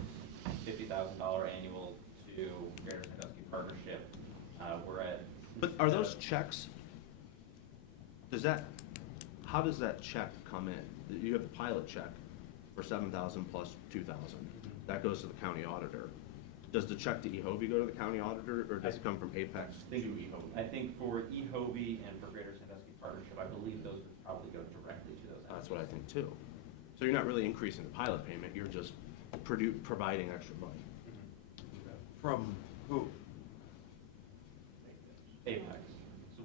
$50,000 annual to Greater Sandusky Partnership, we're at. But are those checks, how does that check come in? You have the pilot check for 7,000 plus 2,000. That goes to the county auditor. Does the check to EHOVI go to the county auditor, or does it come from Apex to EHOVI? I think for EHOVI and for Greater Sandusky Partnership, I believe those would probably go directly to those. That's what I think too. So you're not really increasing the pilot payment, you're just providing extra money. From who? Apex. So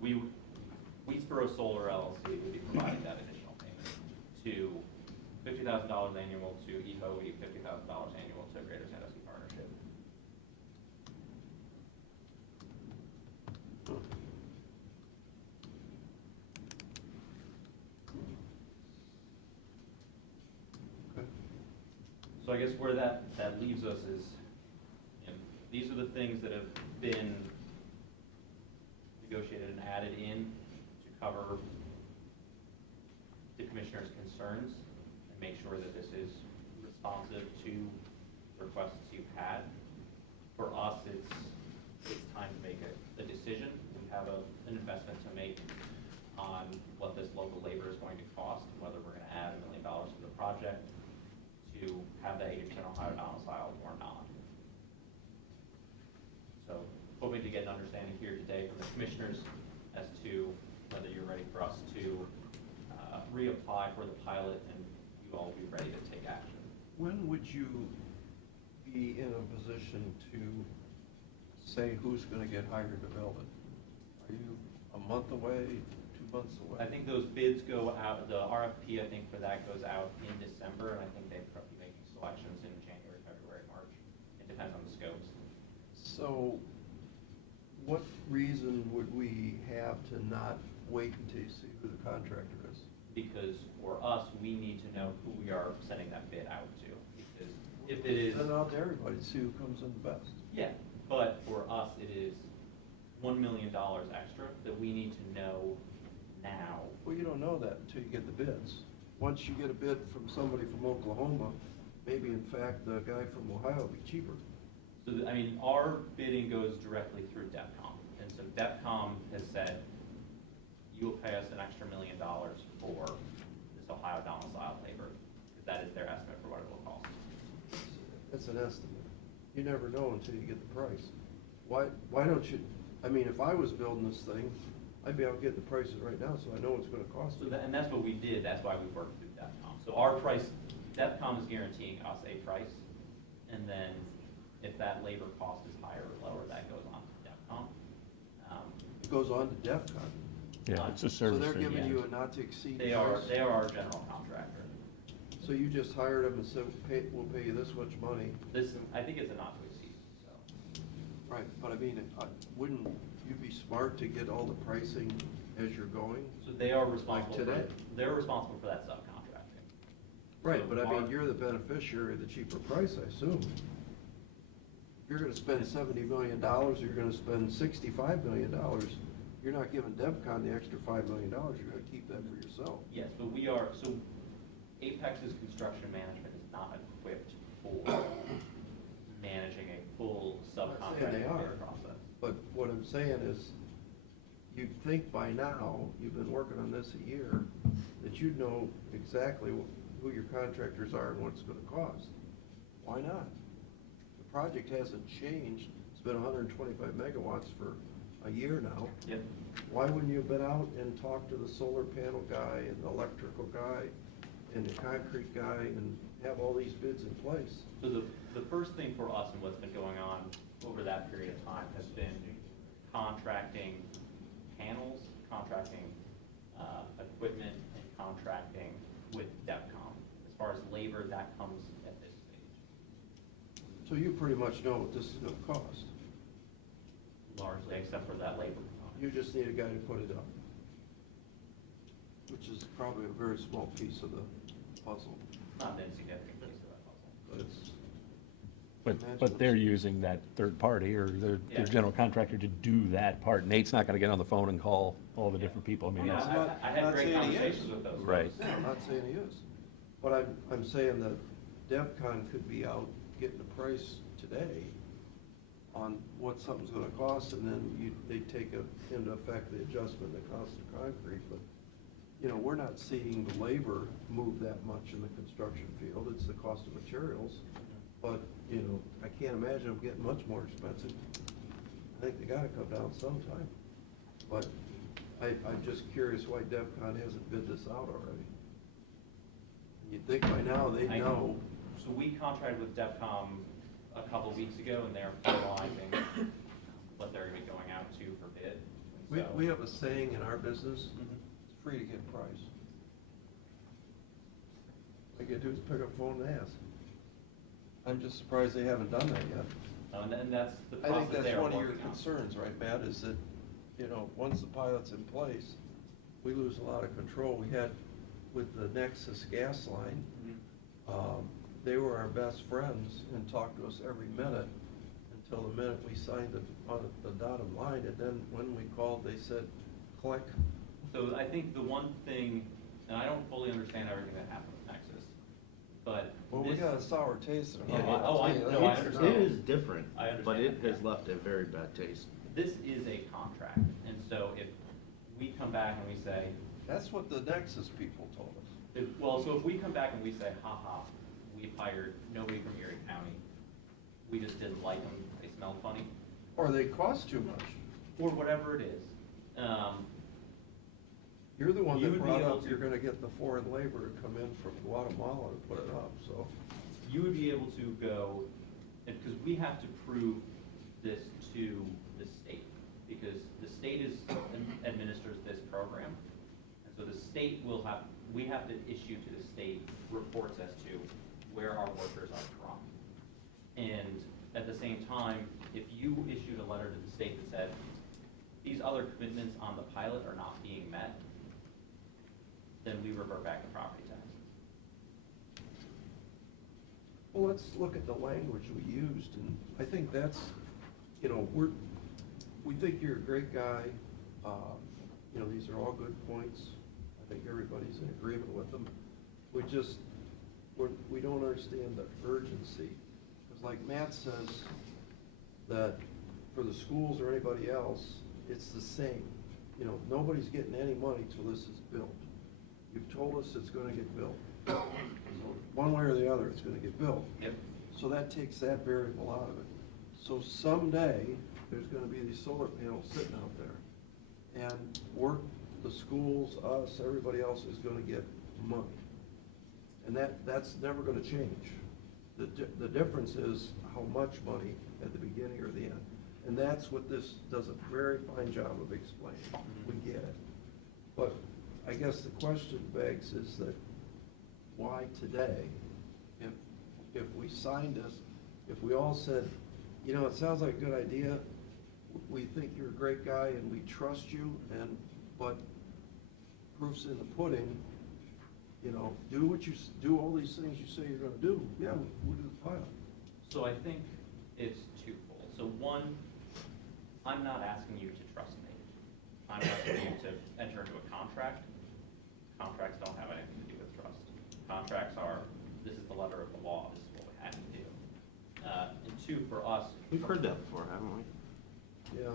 Weesboro Solar LLC would be providing that additional payment to $50,000 annual to EHOE, $50,000 annual to Greater Sandusky Partnership. Okay. So I guess where that leaves us is, these are the things that have been negotiated and added in to cover the commissioner's concerns and make sure that this is responsive to requests you've had. For us, it's time to make a decision. We have an investment to make on what this local labor is going to cost, and whether we're going to add $1 million to the project to have that 80% Ohio domicile or not. So hoping to get an understanding here today from the commissioners as to whether you're ready for us to reapply for the pilot and you all be ready to take action. When would you be in a position to say who's gonna get hired to build it? Are you a month away, 2 months away? I think those bids go out, the RFP, I think for that goes out in December, and I think they'd probably be making selections in January, February, March. It depends on the scopes. So, what reason would we have to not wait until you see who the contractor is? Because for us, we need to know who we are sending that bid out to. Because if it is, Send it out to everybody, see who comes in the best. yeah, but for us, it is $1 million extra that we need to know now. Well, you don't know that until you get the bids. Once you get a bid from somebody from Oklahoma, maybe in fact the guy from Ohio will be cheaper. So, I mean, our bidding goes directly through DEPCOM. And so DEPCOM has said, you will pay us an extra $1 million for this Ohio domicile labor, because that is their estimate for what it will cost. It's an estimate. You never know until you get the price. Why don't you, I mean, if I was building this thing, I'd be able to get the prices right now, so I know what it's gonna cost So me. and that's what we did, that's why we worked through DEPCOM. So our price, DEPCOM is guaranteeing us a price, and then if that labor cost is higher or lower, that goes on to DEPCOM. It goes on to DEFCON. Yeah, it's a So service they're fee. giving yeah. you a not to exceed They price. are our general contractor. So you just hired them and said, we'll pay you this much money. This, I think it's a not to exceed, so. Right, but I mean, wouldn't you be smart to get all the pricing as you're going? So they are responsible for, today? they're responsible for that subcontracting. Right, So but I mean, our- you're the beneficiary of the cheaper price, I assume. If you're gonna spend $70 million, or you're gonna spend $65 million, you're not giving DevCon the extra $5 million, you're gonna keep that for yourself. Yes, but we are, so Apex's construction management is not a equipped for managing a full I'm not saying subcontracting they are. bid process. But what I'm saying is, you'd think by now, you've been working on this a year, that you'd know exactly who your contractors are and what it's gonna cost. Why not? The project hasn't changed. It's been 125 megawatts for a year now. Yep. Why wouldn't you have been out and talked to the solar panel guy and the electrical guy and the concrete guy and have all these bids in place? So the first thing for us and what's been going on over that period of time has been contracting panels, contracting equipment, and contracting with DEFCON. As far as labor, that comes at this stage, So you pretty much know what this is gonna cost. largely except for that labor You component. just need a guy to put it up, which is probably a very small piece of the puzzle, Not an insignificant piece of that puzzle. but it's. But they're using that third party or their Yeah. general contractor to do that part. Nate's not gonna get on the phone and call all the different people. I mean, Yeah, it's- I'm not- I I'm had not great saying he is. conversations with those folks. Right. Yeah, I'm not saying he is, but I'm saying that DevCon could be out getting a price today on what something's gonna cost, and then they take into effect the adjustment in the cost of concrete, but, you know, we're not seeing the labor move that much in the construction field, it's the cost of materials. But, you know, I can't imagine them getting much more expensive. I think they gotta come down sometime. But I'm just curious why DevCon hasn't bid this out already. You'd think by now they'd I know. So we contracted with DEFCON a couple weeks ago, and they're finalizing what they're gonna be going out to for bid. And so- We have a saying in our business, Mhm. it's free to get a price. All you gotta do is pick up the phone and ask. I'm just surprised they haven't done that yet. And that's the I process think that's they are one of your working on. concerns, right, Matt, is that, you know, once the pilot's in place, we lose a lot of control. We had with the Nexus gas line, Mhm. they were our best friends and talked to us every minute until the minute we signed on the dotted line, and then when we called, they said, click. So I think the one thing, and I don't fully understand everything that happened with Nexus, but Well, we this- got a sour taste in our Yeah, mouth. oh, I- I'll tell you no, that. I It understand. is different, I understand but it that, has yeah. left a very bad taste. This is a contract, and so if we come back and we say, That's what the Nexus people told us. so if we come back and we say, haha, we've hired nobody from Erie County, we just didn't like them, they smelled funny, Or they cost too much. or whatever it is, You're the one You that would be brought able up to- you're gonna get the foreign labor to come in from Guatemala and put it up, so. you would be able to go, because we have to prove this to the state, because the state administers this program. And so the state will have, we have to issue to the state reports as to where our workers are from. And at the same time, if you issued a letter to the state that said, these other commitments on the pilot are not being met, then we revert back to property tax. Well, let's look at the language we used, and I think that's, you know, we think you're a great guy. You know, these are all good points. I think everybody's in agreement with them. We don't understand the urgency. Because like Matt says, that for the schools or anybody else, it's the same. You know, nobody's getting any money till this is built. You've told us it's gonna get built. So one way or the other, it's gonna get built. Yep. So that takes that variable out of it. So someday, there's gonna be these solar panels sitting out there. And the schools, us, everybody else is gonna get money. And that's never gonna change. The difference is how much money at the beginning or the end. And that's what this does a very fine job of explaining. We get it. But I guess the question begs is that why today? If we signed this, if we all said, you know, it sounds like a good idea, we think you're a great guy and we trust you, but proof's in the pudding, you know, do all these things you say you're gonna do, yeah, we'll do the pilot. So I think it's twofold. So one, I'm not asking you to trust me. I'm asking you to enter into a contract. Contracts don't have anything to do with trust. Contracts are, this is the letter of the law, this is too, for us. We've heard that before, haven't we? Yeah,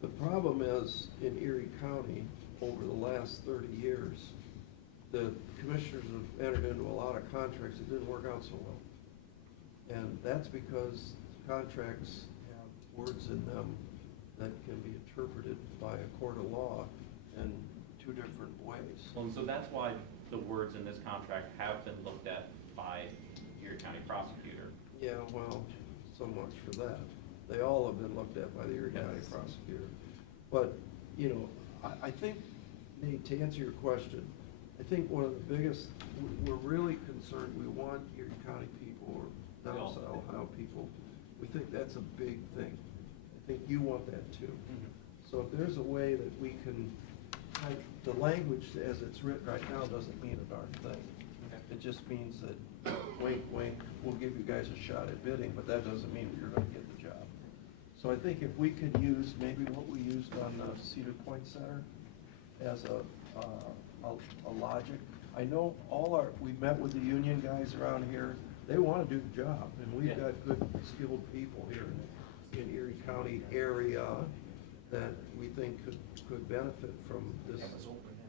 the problem is, in Erie County, over the last 30 years, the commissioners have entered into a lot of contracts that didn't work out so well. And that's because contracts have words in them that can be interpreted by a court of law in two different ways. Well, and so that's why the words in this contract have been looked at by Erie County prosecutor. Yeah, well, so much for that. They all have been looked at by the Erie County prosecutor. But, you know, I think, Nate, to answer your question, I think one of the biggest, we're really concerned, we want Erie County people, or domicile Ohio people, we think that's a big thing. I think you want that too. So if there's a way that we can, the language as it's written right now doesn't mean a darn thing. It just means that, wink, wink, we'll give you guys a shot at bidding, but that doesn't mean you're gonna get the job. So I think if we could use maybe what we used on the Cedar Point Center as a logic. I know we met with the union guys around here, they wanna do the job, and we've got good skilled people here in Erie County area that we think could benefit from this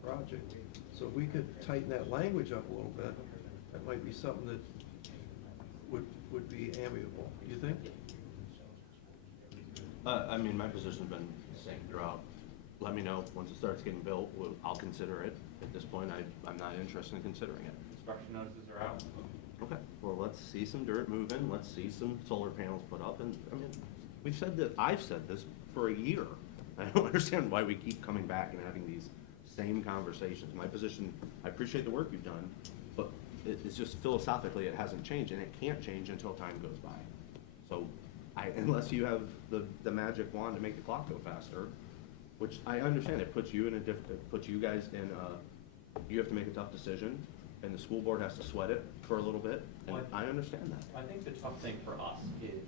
project. So if we could tighten that language up a little bit, that might be something that would be amiable, do you think? I mean, my position's been the same throughout. Let me know, once it starts getting built, I'll consider it. At this point, I'm not interested in considering it. Construction notices are out. Okay, well, let's see some dirt moving, let's see some solar panels put up, and, I mean, I've said this for a year. I don't understand why we keep coming back and having these same conversations. My position, I appreciate the work you've done, but it's just philosophically, it hasn't changed, and it can't change until time goes by. So, unless you have the magic wand to make the clock go faster, which I understand, it puts you in it puts you guys in you have to make a tough decision, and the school board has to sweat it for a little bit, and I understand that. I think the tough thing for us is,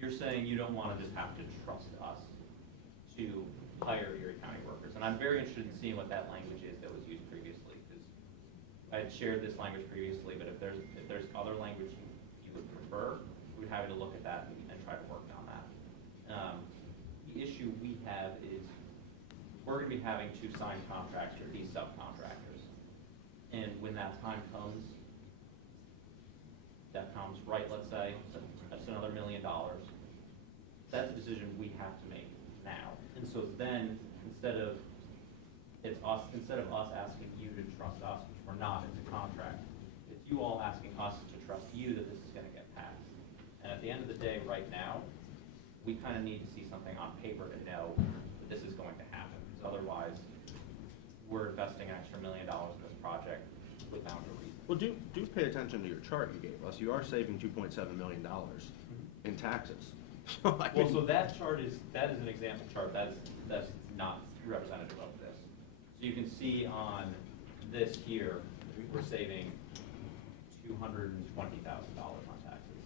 you're saying you don't want to just have to trust us to hire Erie County workers. And I'm very interested in seeing what that language is that was used previously, because I had shared this language previously, but if there's other language you would prefer, we'd have to look at that and try to work on that. The issue we have is, we're going to be having to sign contracts with these subcontractors. And when that time comes, right, let's say, that's another $1 million. That's a decision we have to make now. And so then, instead of us asking you to trust us, which we're not, it's a contract, it's you all asking us to trust you that this is gonna get passed. And at the end of the day, right now, we kinda need to see something on paper to know that this is going to happen, because otherwise, we're investing an extra $1 million in this project without a reason. Well, do pay attention to your chart you gave us. You are saving $2.7 million in taxes. Well, so that is an example chart, that's not representative of this. So you can see on this here, we're saving $220,000 on taxes.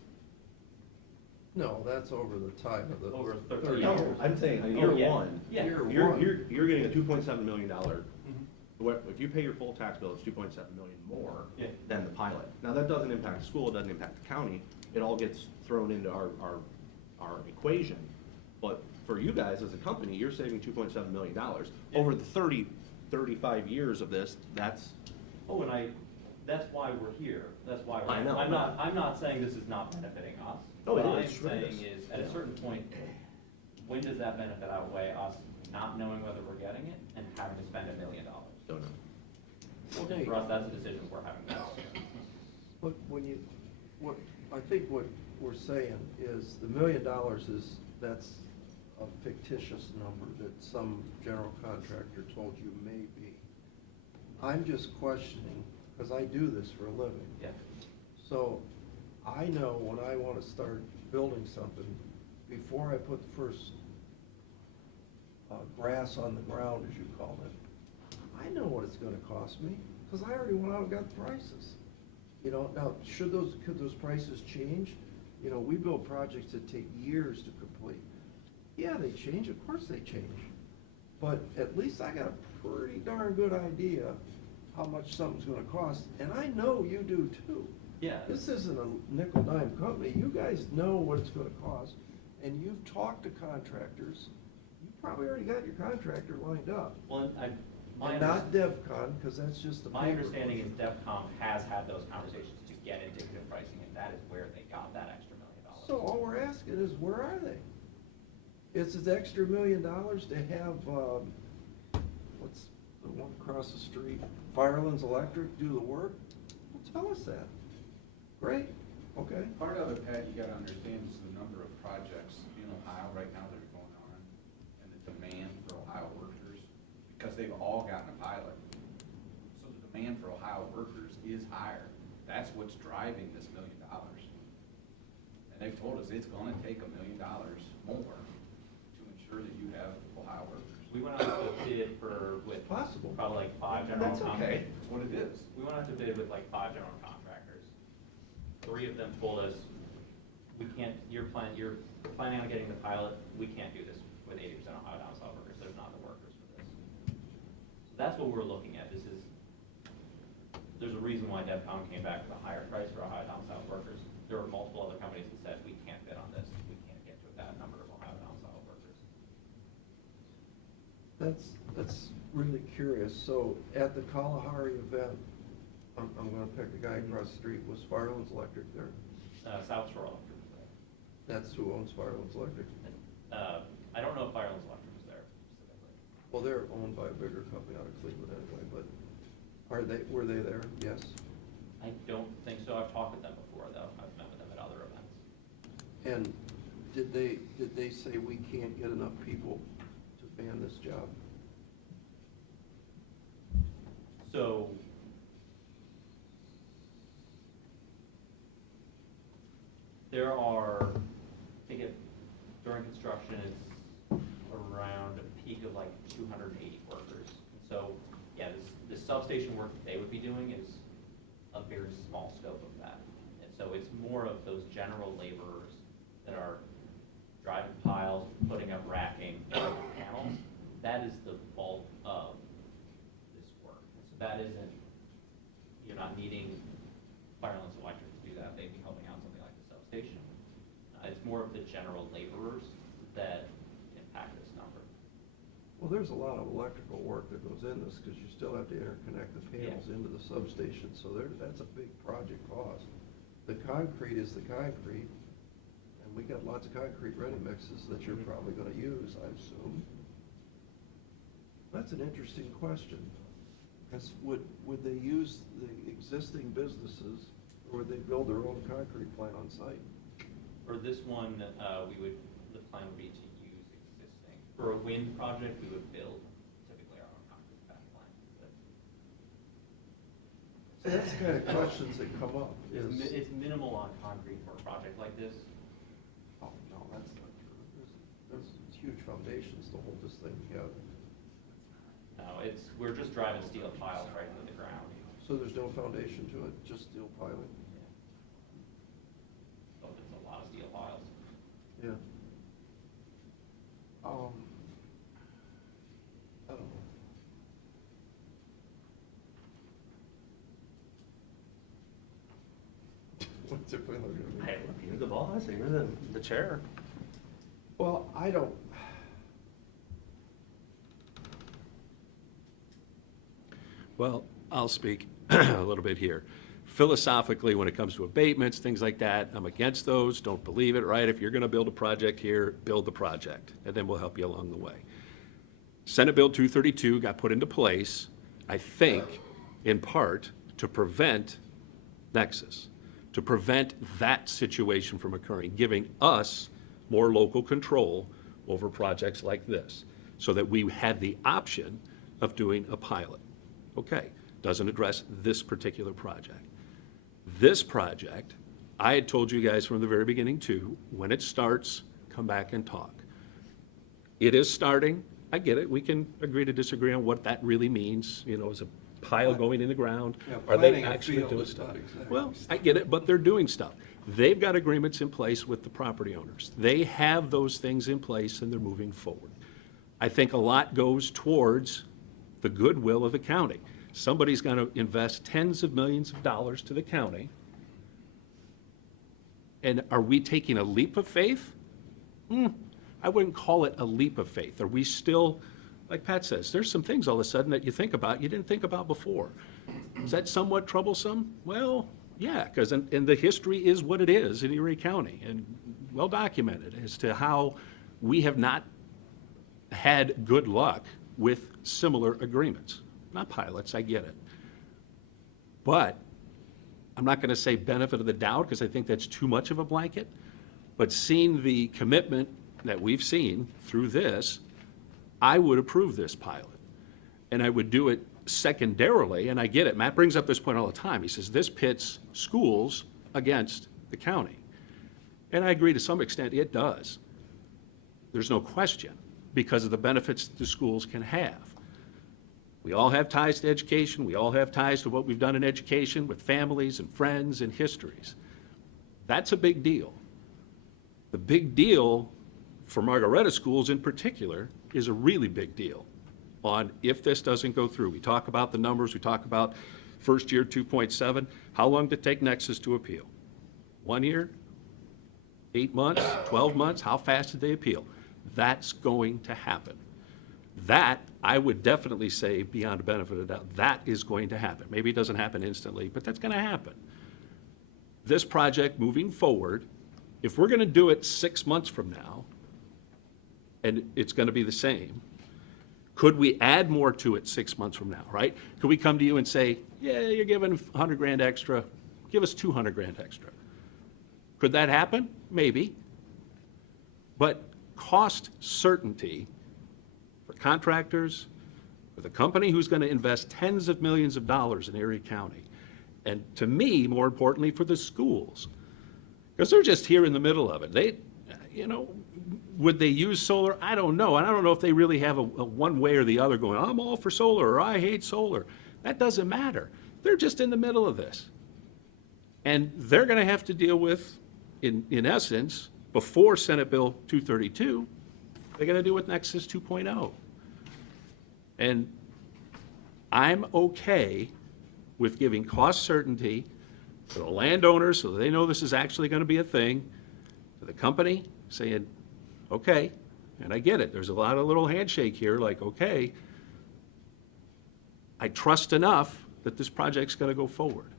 No, that's over the time of the. Over 30 30 years. years. I'm saying on Oh, year yeah. one, Yeah. you're getting a $2.7 million. If you pay your full tax bill, it's $2.7 million more than the pilot. Now, that doesn't impact the school, it doesn't impact the county. It all gets thrown into our equation. But for you guys as a company, you're saving $2.7 million. Over the 35 years of this, that's. Oh, and that's why we're here. That's why I know. I'm not saying this is not benefiting us. Oh, it What is, I'm tremendous. saying is, at a certain point, when does that benefit outweigh us not knowing whether we're getting it and having to spend $1 million? Don't know. Well, And Nate, for us, that's a decision we're having to make. But I think what we're saying is the $1 million that's a fictitious number that some general contractor told you may be. I'm just questioning, because I do this for a living. Yeah. So I know when I want to start building something, before I put the first grass on the ground, as you call it, I know what it's going to cost me, because I already went out and got the prices. You know, now, could those prices change? You know, we build projects that take years to complete. Yeah, they change, of course they change. But at least I got a pretty darn good idea how much something's gonna cost, and I know you do too. Yeah. This isn't a nickel dime company. You guys know what it's gonna cost, and you've talked to contractors. You probably already got your contractor lined up. Well, And not DevCon, because that's just the. my paper understanding is push. DevCom has had those conversations to get indicative pricing, and that is where they got that extra $1 million. So all we're asking is, where are they? It's an extra $1 million to have, what's the one across the street, Firelands Electric do the work? Well, tell us that. Great, okay. Part of it, Pat, you gotta understand is the number of projects in Ohio right now that are going on and the demand for Ohio workers, because they've all gotten a pilot. So the demand for Ohio workers is higher. That's what's driving this $1 million. And they've told us it's gonna take $1 million more to ensure that you have Ohio workers. We went out to bid with Possible. probably like 5 general That's contractors. okay, it's what it is. We went out to bid with like 5 general contractors. 3 of them told us, we can't, you're planning on getting the pilot, we can't do this with 80% Ohio down south workers, there's not the workers for this. So that's what we're looking at, there's a reason why DevCom came back with a higher price for Ohio down south workers. There were multiple other companies that said, we can't bid on this, we can't get to that number of Ohio down south workers. That's really curious. So at the Kalahari event, I'm gonna pick a guy across the street, was Firelands Electric there? South Shore Electric was there. That's who owns Firelands Electric. I don't know if Firelands Electric was there specifically. Well, they're owned by a bigger company out of Cleveland anyway, but were they there? Yes. I don't think so. I've talked with them before, though. I've met with them at other events. And did they say we can't get enough people to man this job? So, there are, I think during construction, it's around a peak of like 280 workers. So, yeah, the substation work that they would be doing is a very small scope of that. And so it's more of those general laborers that are driving piles, putting up racking, putting up panels. That is the bulk of this work. So that isn't, you're not needing Firelands Electric to do that. They'd be helping out something like the substation. It's more of the general laborers that impact this number. Well, there's a lot of electrical work that goes in this, because you still have to interconnect the panels into the substation, so that's a big project cost. The concrete is the concrete, and we got lots of concrete ready mixes that you're probably gonna use, I assume. That's an interesting question. Because would they use the existing businesses, or would they build their own concrete plant on site? For this one, the plan would be to use existing. For a wind project, we would build typically our own concrete back plant. So that's the kind of questions that come up, is. It's minimal on concrete for a project like this. Oh, no, that's not true. There's huge foundations to hold this thing together. No, we're just driving steel piles right into the ground. So there's no foundation to it, just steel piling? So it's a lot of steel piles. Yeah. I don't know. What's everybody looking at me? Hey, look, you're the boss, you're the chair. Well, I don't. Well, I'll speak a little bit here. Philosophically, when it comes to abatements, things like that, I'm against those, don't believe it, right? If you're gonna build a project here, build the project, and then we'll help you along the way. Senate Bill 232 got put into place, I think, in part, to prevent nexus, to prevent that situation from occurring, giving us more local control over projects like this, so that we had the option of doing a pilot. Okay, doesn't address this particular project. This project, I had told you guys from the very beginning too, when it starts, come back and talk. It is starting, I get it, we can agree to disagree on what that really means, is a pile going in the ground? Yeah, Are they planting a actually field doing is stuff? not exactly Well, stuff. I get it, but they're doing stuff. They've got agreements in place with the property owners. They have those things in place and they're moving forward. I think a lot goes towards the goodwill of the county. Somebody's gonna invest tens of millions of dollars to the county And are we taking a leap of faith? I wouldn't call it a leap of faith. Are we still, like Pat says, there's some things all of a sudden that you think about you didn't think about before. Is that somewhat troublesome? Well, yeah, because and the history is what it is in Erie County, and well documented as to how we have not had good luck with similar agreements. Not pilots, I get it. But I'm not going to say benefit of the doubt because I think that's too much of a blanket. But seeing the commitment that we've seen through this, I would approve this pilot. And I would do it secondarily, and I get it. Matt brings up this point all the time. He says this pits schools against the county. And I agree to some extent it does. There's no question because of the benefits the schools can have. We all have ties to education. We all have ties to what we've done in education with families and friends and histories. That's a big deal. The big deal for Margaretta schools in particular is a really big deal on if this doesn't go through. We talk about the numbers. We talk about first year 2.7. How long did it take Nexus to appeal? 1 year? 8 months? 12 months? How fast did they appeal? That's going to happen. That, I would definitely say, beyond a benefit of the doubt, that is going to happen. Maybe it doesn't happen instantly, but that's going to happen. This project moving forward, if we're going to do it 6 months from now, and it's going to be the same, could we add more to it 6 months from now, right? Could we come to you and say, yeah, you're giving 100 grand extra, give us 200 grand extra? Could that happen? Maybe. But cost certainty for contractors, for the company who's going to invest tens of millions of dollars in Erie County, and to me, more importantly, for the schools, because they're just here in the middle of it. They, would they use solar? I don't know. And I don't know if they really have a one way or the other going, I'm all for solar or I hate solar. That doesn't matter. They're just in the middle of this. And they're going to have to deal with, in essence, before Senate Bill 232, they're going to do with Nexus 2.0. And I'm okay with giving cost certainty to the landowners so that they know this is actually going to be a thing, to the company saying, okay, and I get it. There's a lot of little handshake here, like, okay, I trust enough that this project's going to go forward.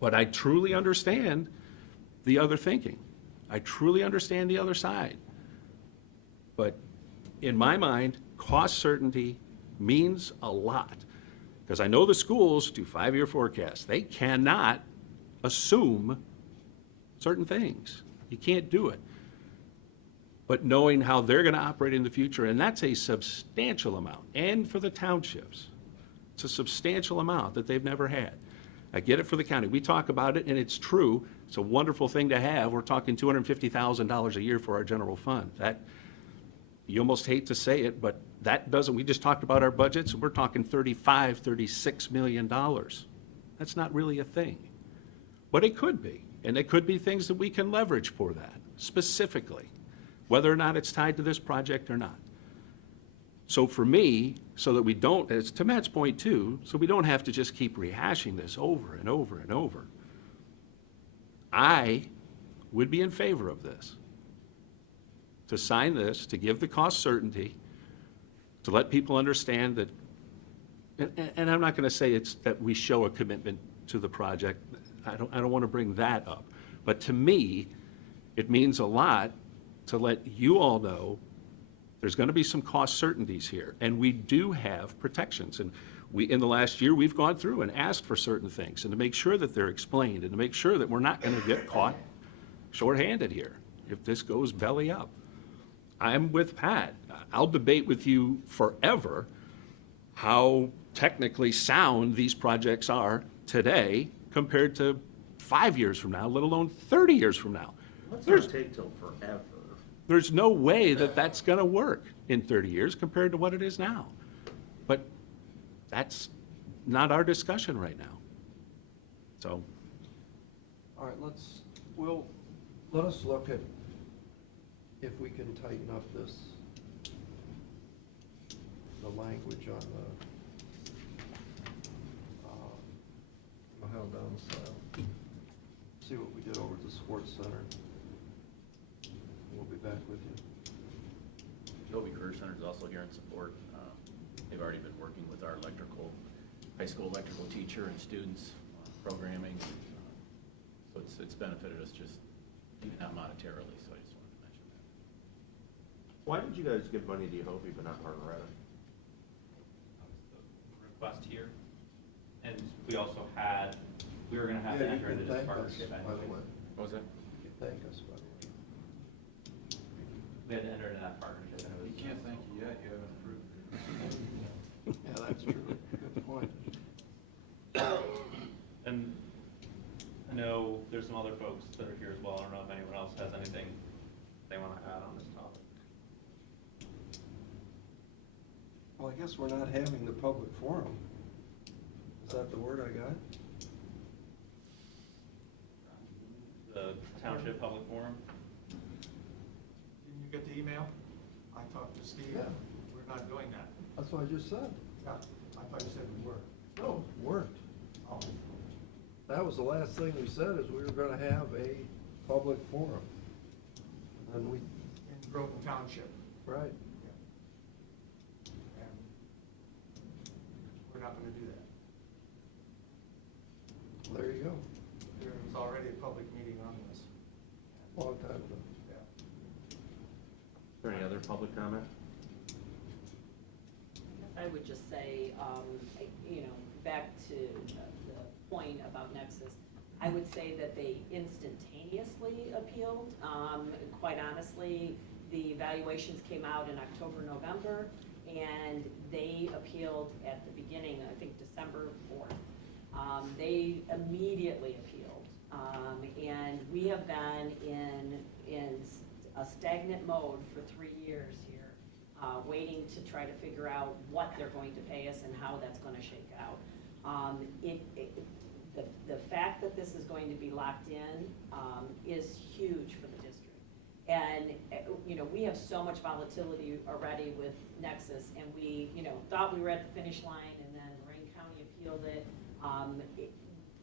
But I truly understand the other thinking. I truly understand the other side. But in my mind, cost certainty means a lot. Because I know the schools do 5-year forecasts. They cannot assume certain things. You can't do it. But knowing how they're going to operate in the future, and that's a substantial amount, and for the townships, it's a substantial amount that they've never had. I get it for the county. We talk about it, and it's true. It's a wonderful thing to have. We're talking $250,000 a year for our general fund. That, you almost hate to say it, but that doesn't, we just talked about our budgets, and we're talking $36 million. That's not really a thing. But it could be, and it could be things that we can leverage for that, specifically, whether or not it's tied to this project or not. So for me, so that we don't, it's to Matt's point too, so we don't have to just keep rehashing this over and over and over, I would be in favor of this. To sign this, to give the cost certainty, to let people understand that, and I'm not going to say it's that we show a commitment to the project. I don't want to bring that up. But to me, it means a lot to let you all know there's going to be some cost certainties here. And we do have protections. And we, in the last year, we've gone through and asked for certain things and to make sure that they're explained and to make sure that we're not going to get caught shorthanded here if this goes belly up. I'm with Pat. I'll debate with you forever how technically sound these projects are today compared to 5 years from now, let alone 30 years from now. Let's not take till forever. There's no way that that's going to work in 30 years compared to what it is now. But that's not our discussion right now. So, All right, let us look at if we can tighten up the language on the Ohio domicile. see what we did over at the sports center. We'll be back with you. Joby Career Center is also here in support. They've already been working with our high school electrical teacher and students, programming. So it's benefited us just, even not monetarily, so I just wanted to mention that. Why did you guys give money to Yehovah but not Margaretta? Request here. And we also had, we were gonna have to Yeah, you enter can into this thank us, partnership by the anyway. way. What was that? You can thank us, by the way. We had to enter into that partnership and it was. You can't thank you yet, you haven't approved it. Yeah, that's true. Good point. And I know there's some other folks that are here as well. I don't know if anyone else has anything they want to add on this topic. Well, I guess we're not having the public forum. Is that the word I got? The Township Public Forum. Didn't you get the email? I talked to Steve. Yeah. We're not doing that. That's what I just said. Yeah, I thought you said we were. No, weren't. Oh, That was the last thing we said, is we were gonna have a public forum. And we, in Groveland Township. right, And we're not gonna do that. there you go. There was already a public meeting on this. Long time ago. Yeah. Is there any other public comment? I would just say, back to the point about Nexus, I would say that they instantaneously appealed. Quite honestly, the evaluations came out in October, November, and they appealed at the beginning, I think, December 4th. They immediately appealed. And we have been in a stagnant mode for 3 years here. Waiting to try to figure out what they're going to pay us and how that's going to shake out. The fact that this is going to be locked in is huge for the district. And, we have so much volatility already with Nexus, and we, thought we were at the finish line, and then Lorraine County appealed it.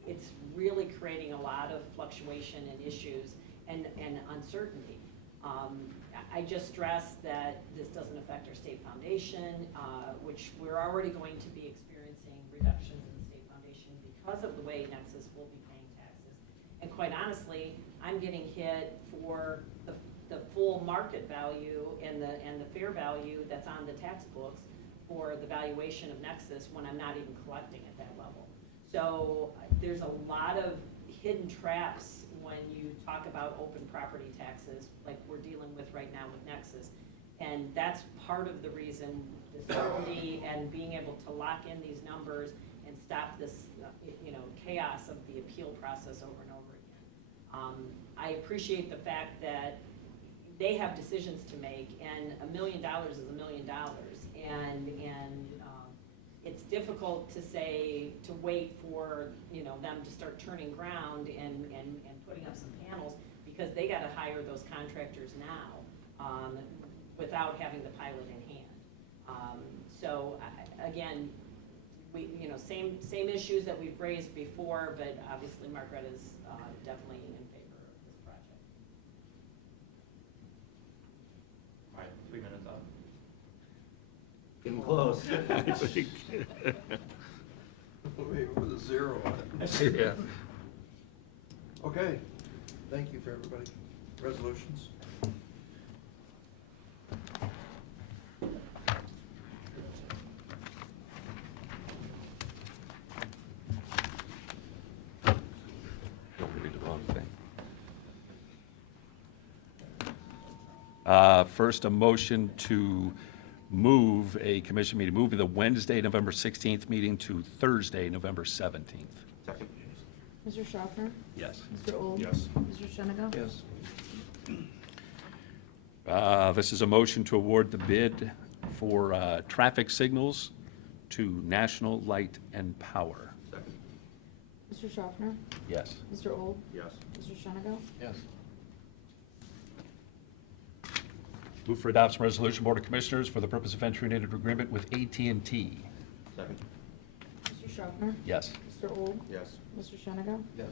It's really creating a lot of fluctuation and issues and uncertainty. I just stress that this doesn't affect our state foundation, which we're already going to be experiencing reductions in the state foundation because of the way Nexus will be paying taxes. And quite honestly, I'm getting hit for the full market value and the fair value that's on the tax books for the valuation of Nexus when I'm not even collecting at that level. So there's a lot of hidden traps when you talk about open property taxes, like we're dealing with right now with Nexus. And that's part of the reason the certainty and being able to lock in these numbers and stop this, chaos of the appeal process over and over again. I appreciate the fact that they have decisions to make, and $1 million is $1 million. And it's difficult to say, to wait for, them to start turning ground and putting up some panels, because they gotta hire those contractors now, without having the pilot in hand. So, again, we, same issues that we've raised before, but obviously Margaretta's definitely in favor of this project. All right, 3 minutes up. Getting close. With a zero on it. Yeah. Okay, thank you for everybody. Resolutions? Read the wrong thing. First, a motion to move a commission meeting, moving the Wednesday, November 16th meeting to Thursday, November 17th. Second. Mr. Schaffner? Yes. Mr. Old? Yes. Mr. Shenigo? Yes. This is a motion to award the bid for traffic signals to National Light and Power. Second. Mr. Schaffner? Yes. Mr. Old? Yes. Mr. Shenigo? Yes. Move for adoption resolution, Board of Commissioners, for the purpose of entering into an agreement with AT&T. Second. Mr. Schaffner? Yes. Mr. Old? Yes. Mr. Shenigo? Yes.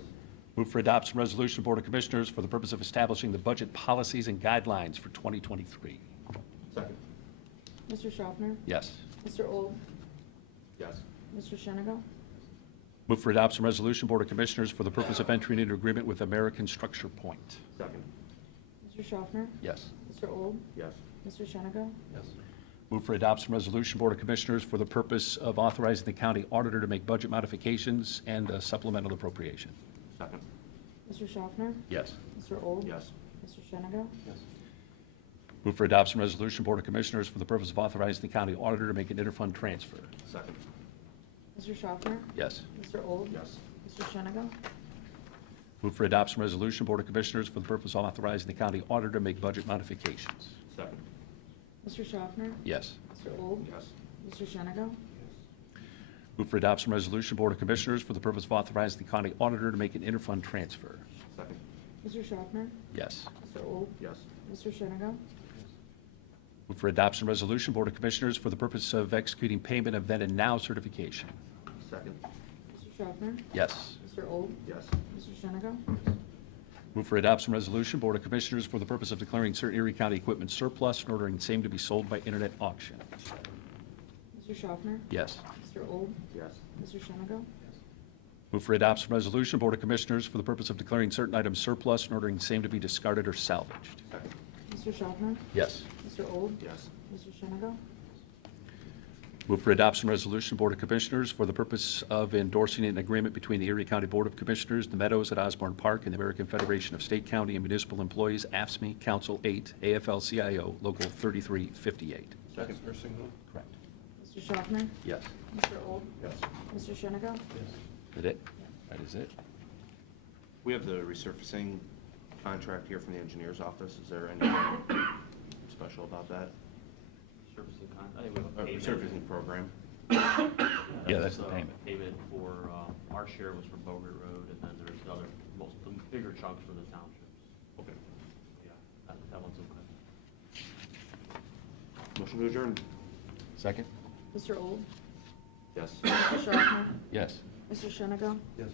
Move for adoption resolution, Board of Commissioners, for the purpose of establishing the budget policies and guidelines for 2023. Second. Mr. Schaffner? Yes. Mr. Old? Yes. Mr. Shenigal? Move for adoption resolution, Board of Commissioners, for the purpose of entering into agreement with American Structure Point. Second. Mr. Schaffner? Yes. Mr. Old? Yes. Mr. Shenigal? Yes. Move for adoption resolution, Board of Commissioners, for the purpose of authorizing the county auditor to make budget modifications and a supplemental appropriation. Second. Mr. Schaffner? Yes. Mr. Old? Yes. Mr. Shenigal? Yes. Move for adoption resolution, Board of Commissioners, for the purpose of authorizing the county auditor to make an interfund transfer. Second. Mr. Schaffner? Yes. Mr. Old? Yes. Mr. Shenigal? Move for adoption resolution, Board of Commissioners, for the purpose of authorizing the county auditor to make budget modifications. Second. Mr. Schaffner? Yes. Mr. Old? Yes. Mr. Shenigal? Move for adoption resolution, Board of Commissioners, for the purpose of authorizing the county auditor to make an interfund transfer. Second. Mr. Schaffner? Yes. Mr. Old? Yes. Mr. Shenigal? Move for adoption resolution, Board of Commissioners, for the purpose of executing payment of then and now certification. Second. Mr. Schaffner? Yes. Mr. Old? Yes. Mr. Shenigal? Move for adoption resolution, Board of Commissioners, for the purpose of declaring certain Erie County equipment surplus and ordering same to be sold by internet auction. Mr. Schaffner? Yes. Mr. Old? Yes. Mr. Shenigal? Move for adoption resolution, Board of Commissioners, for the purpose of declaring certain items surplus and ordering same to be discarded or salvaged. Second. Mr. Schaffner? Yes. Mr. Old? Yes. Mr. Shenigal? Move for adoption resolution, Board of Commissioners, for the purpose of endorsing an agreement between the Erie County Board of Commissioners, the Meadows at Osborne Park, and the American Federation of State, County, and Municipal Employees, AFSCME, Council 8, AFL-CIO, Local 3358. Second. Nursing home? Correct. Mr. Schaffner? Yes. Mr. Old? Yes. Mr. Shenigal? Is it? That is it? We have the resurfacing contract here from the engineer's office. Is there anything special about that? Servicing I think we have a payment. Resurfacing program? Yeah, that's the payment. Payment for, our share was for Bogart Road, and then there's the other, the bigger chunks for the townships. Okay. Yeah, that one's okay. Motion to adjourn? Second? Mr. Old? Yes. Mr. Schaffner? Yes. Mr. Shenigal? Yes.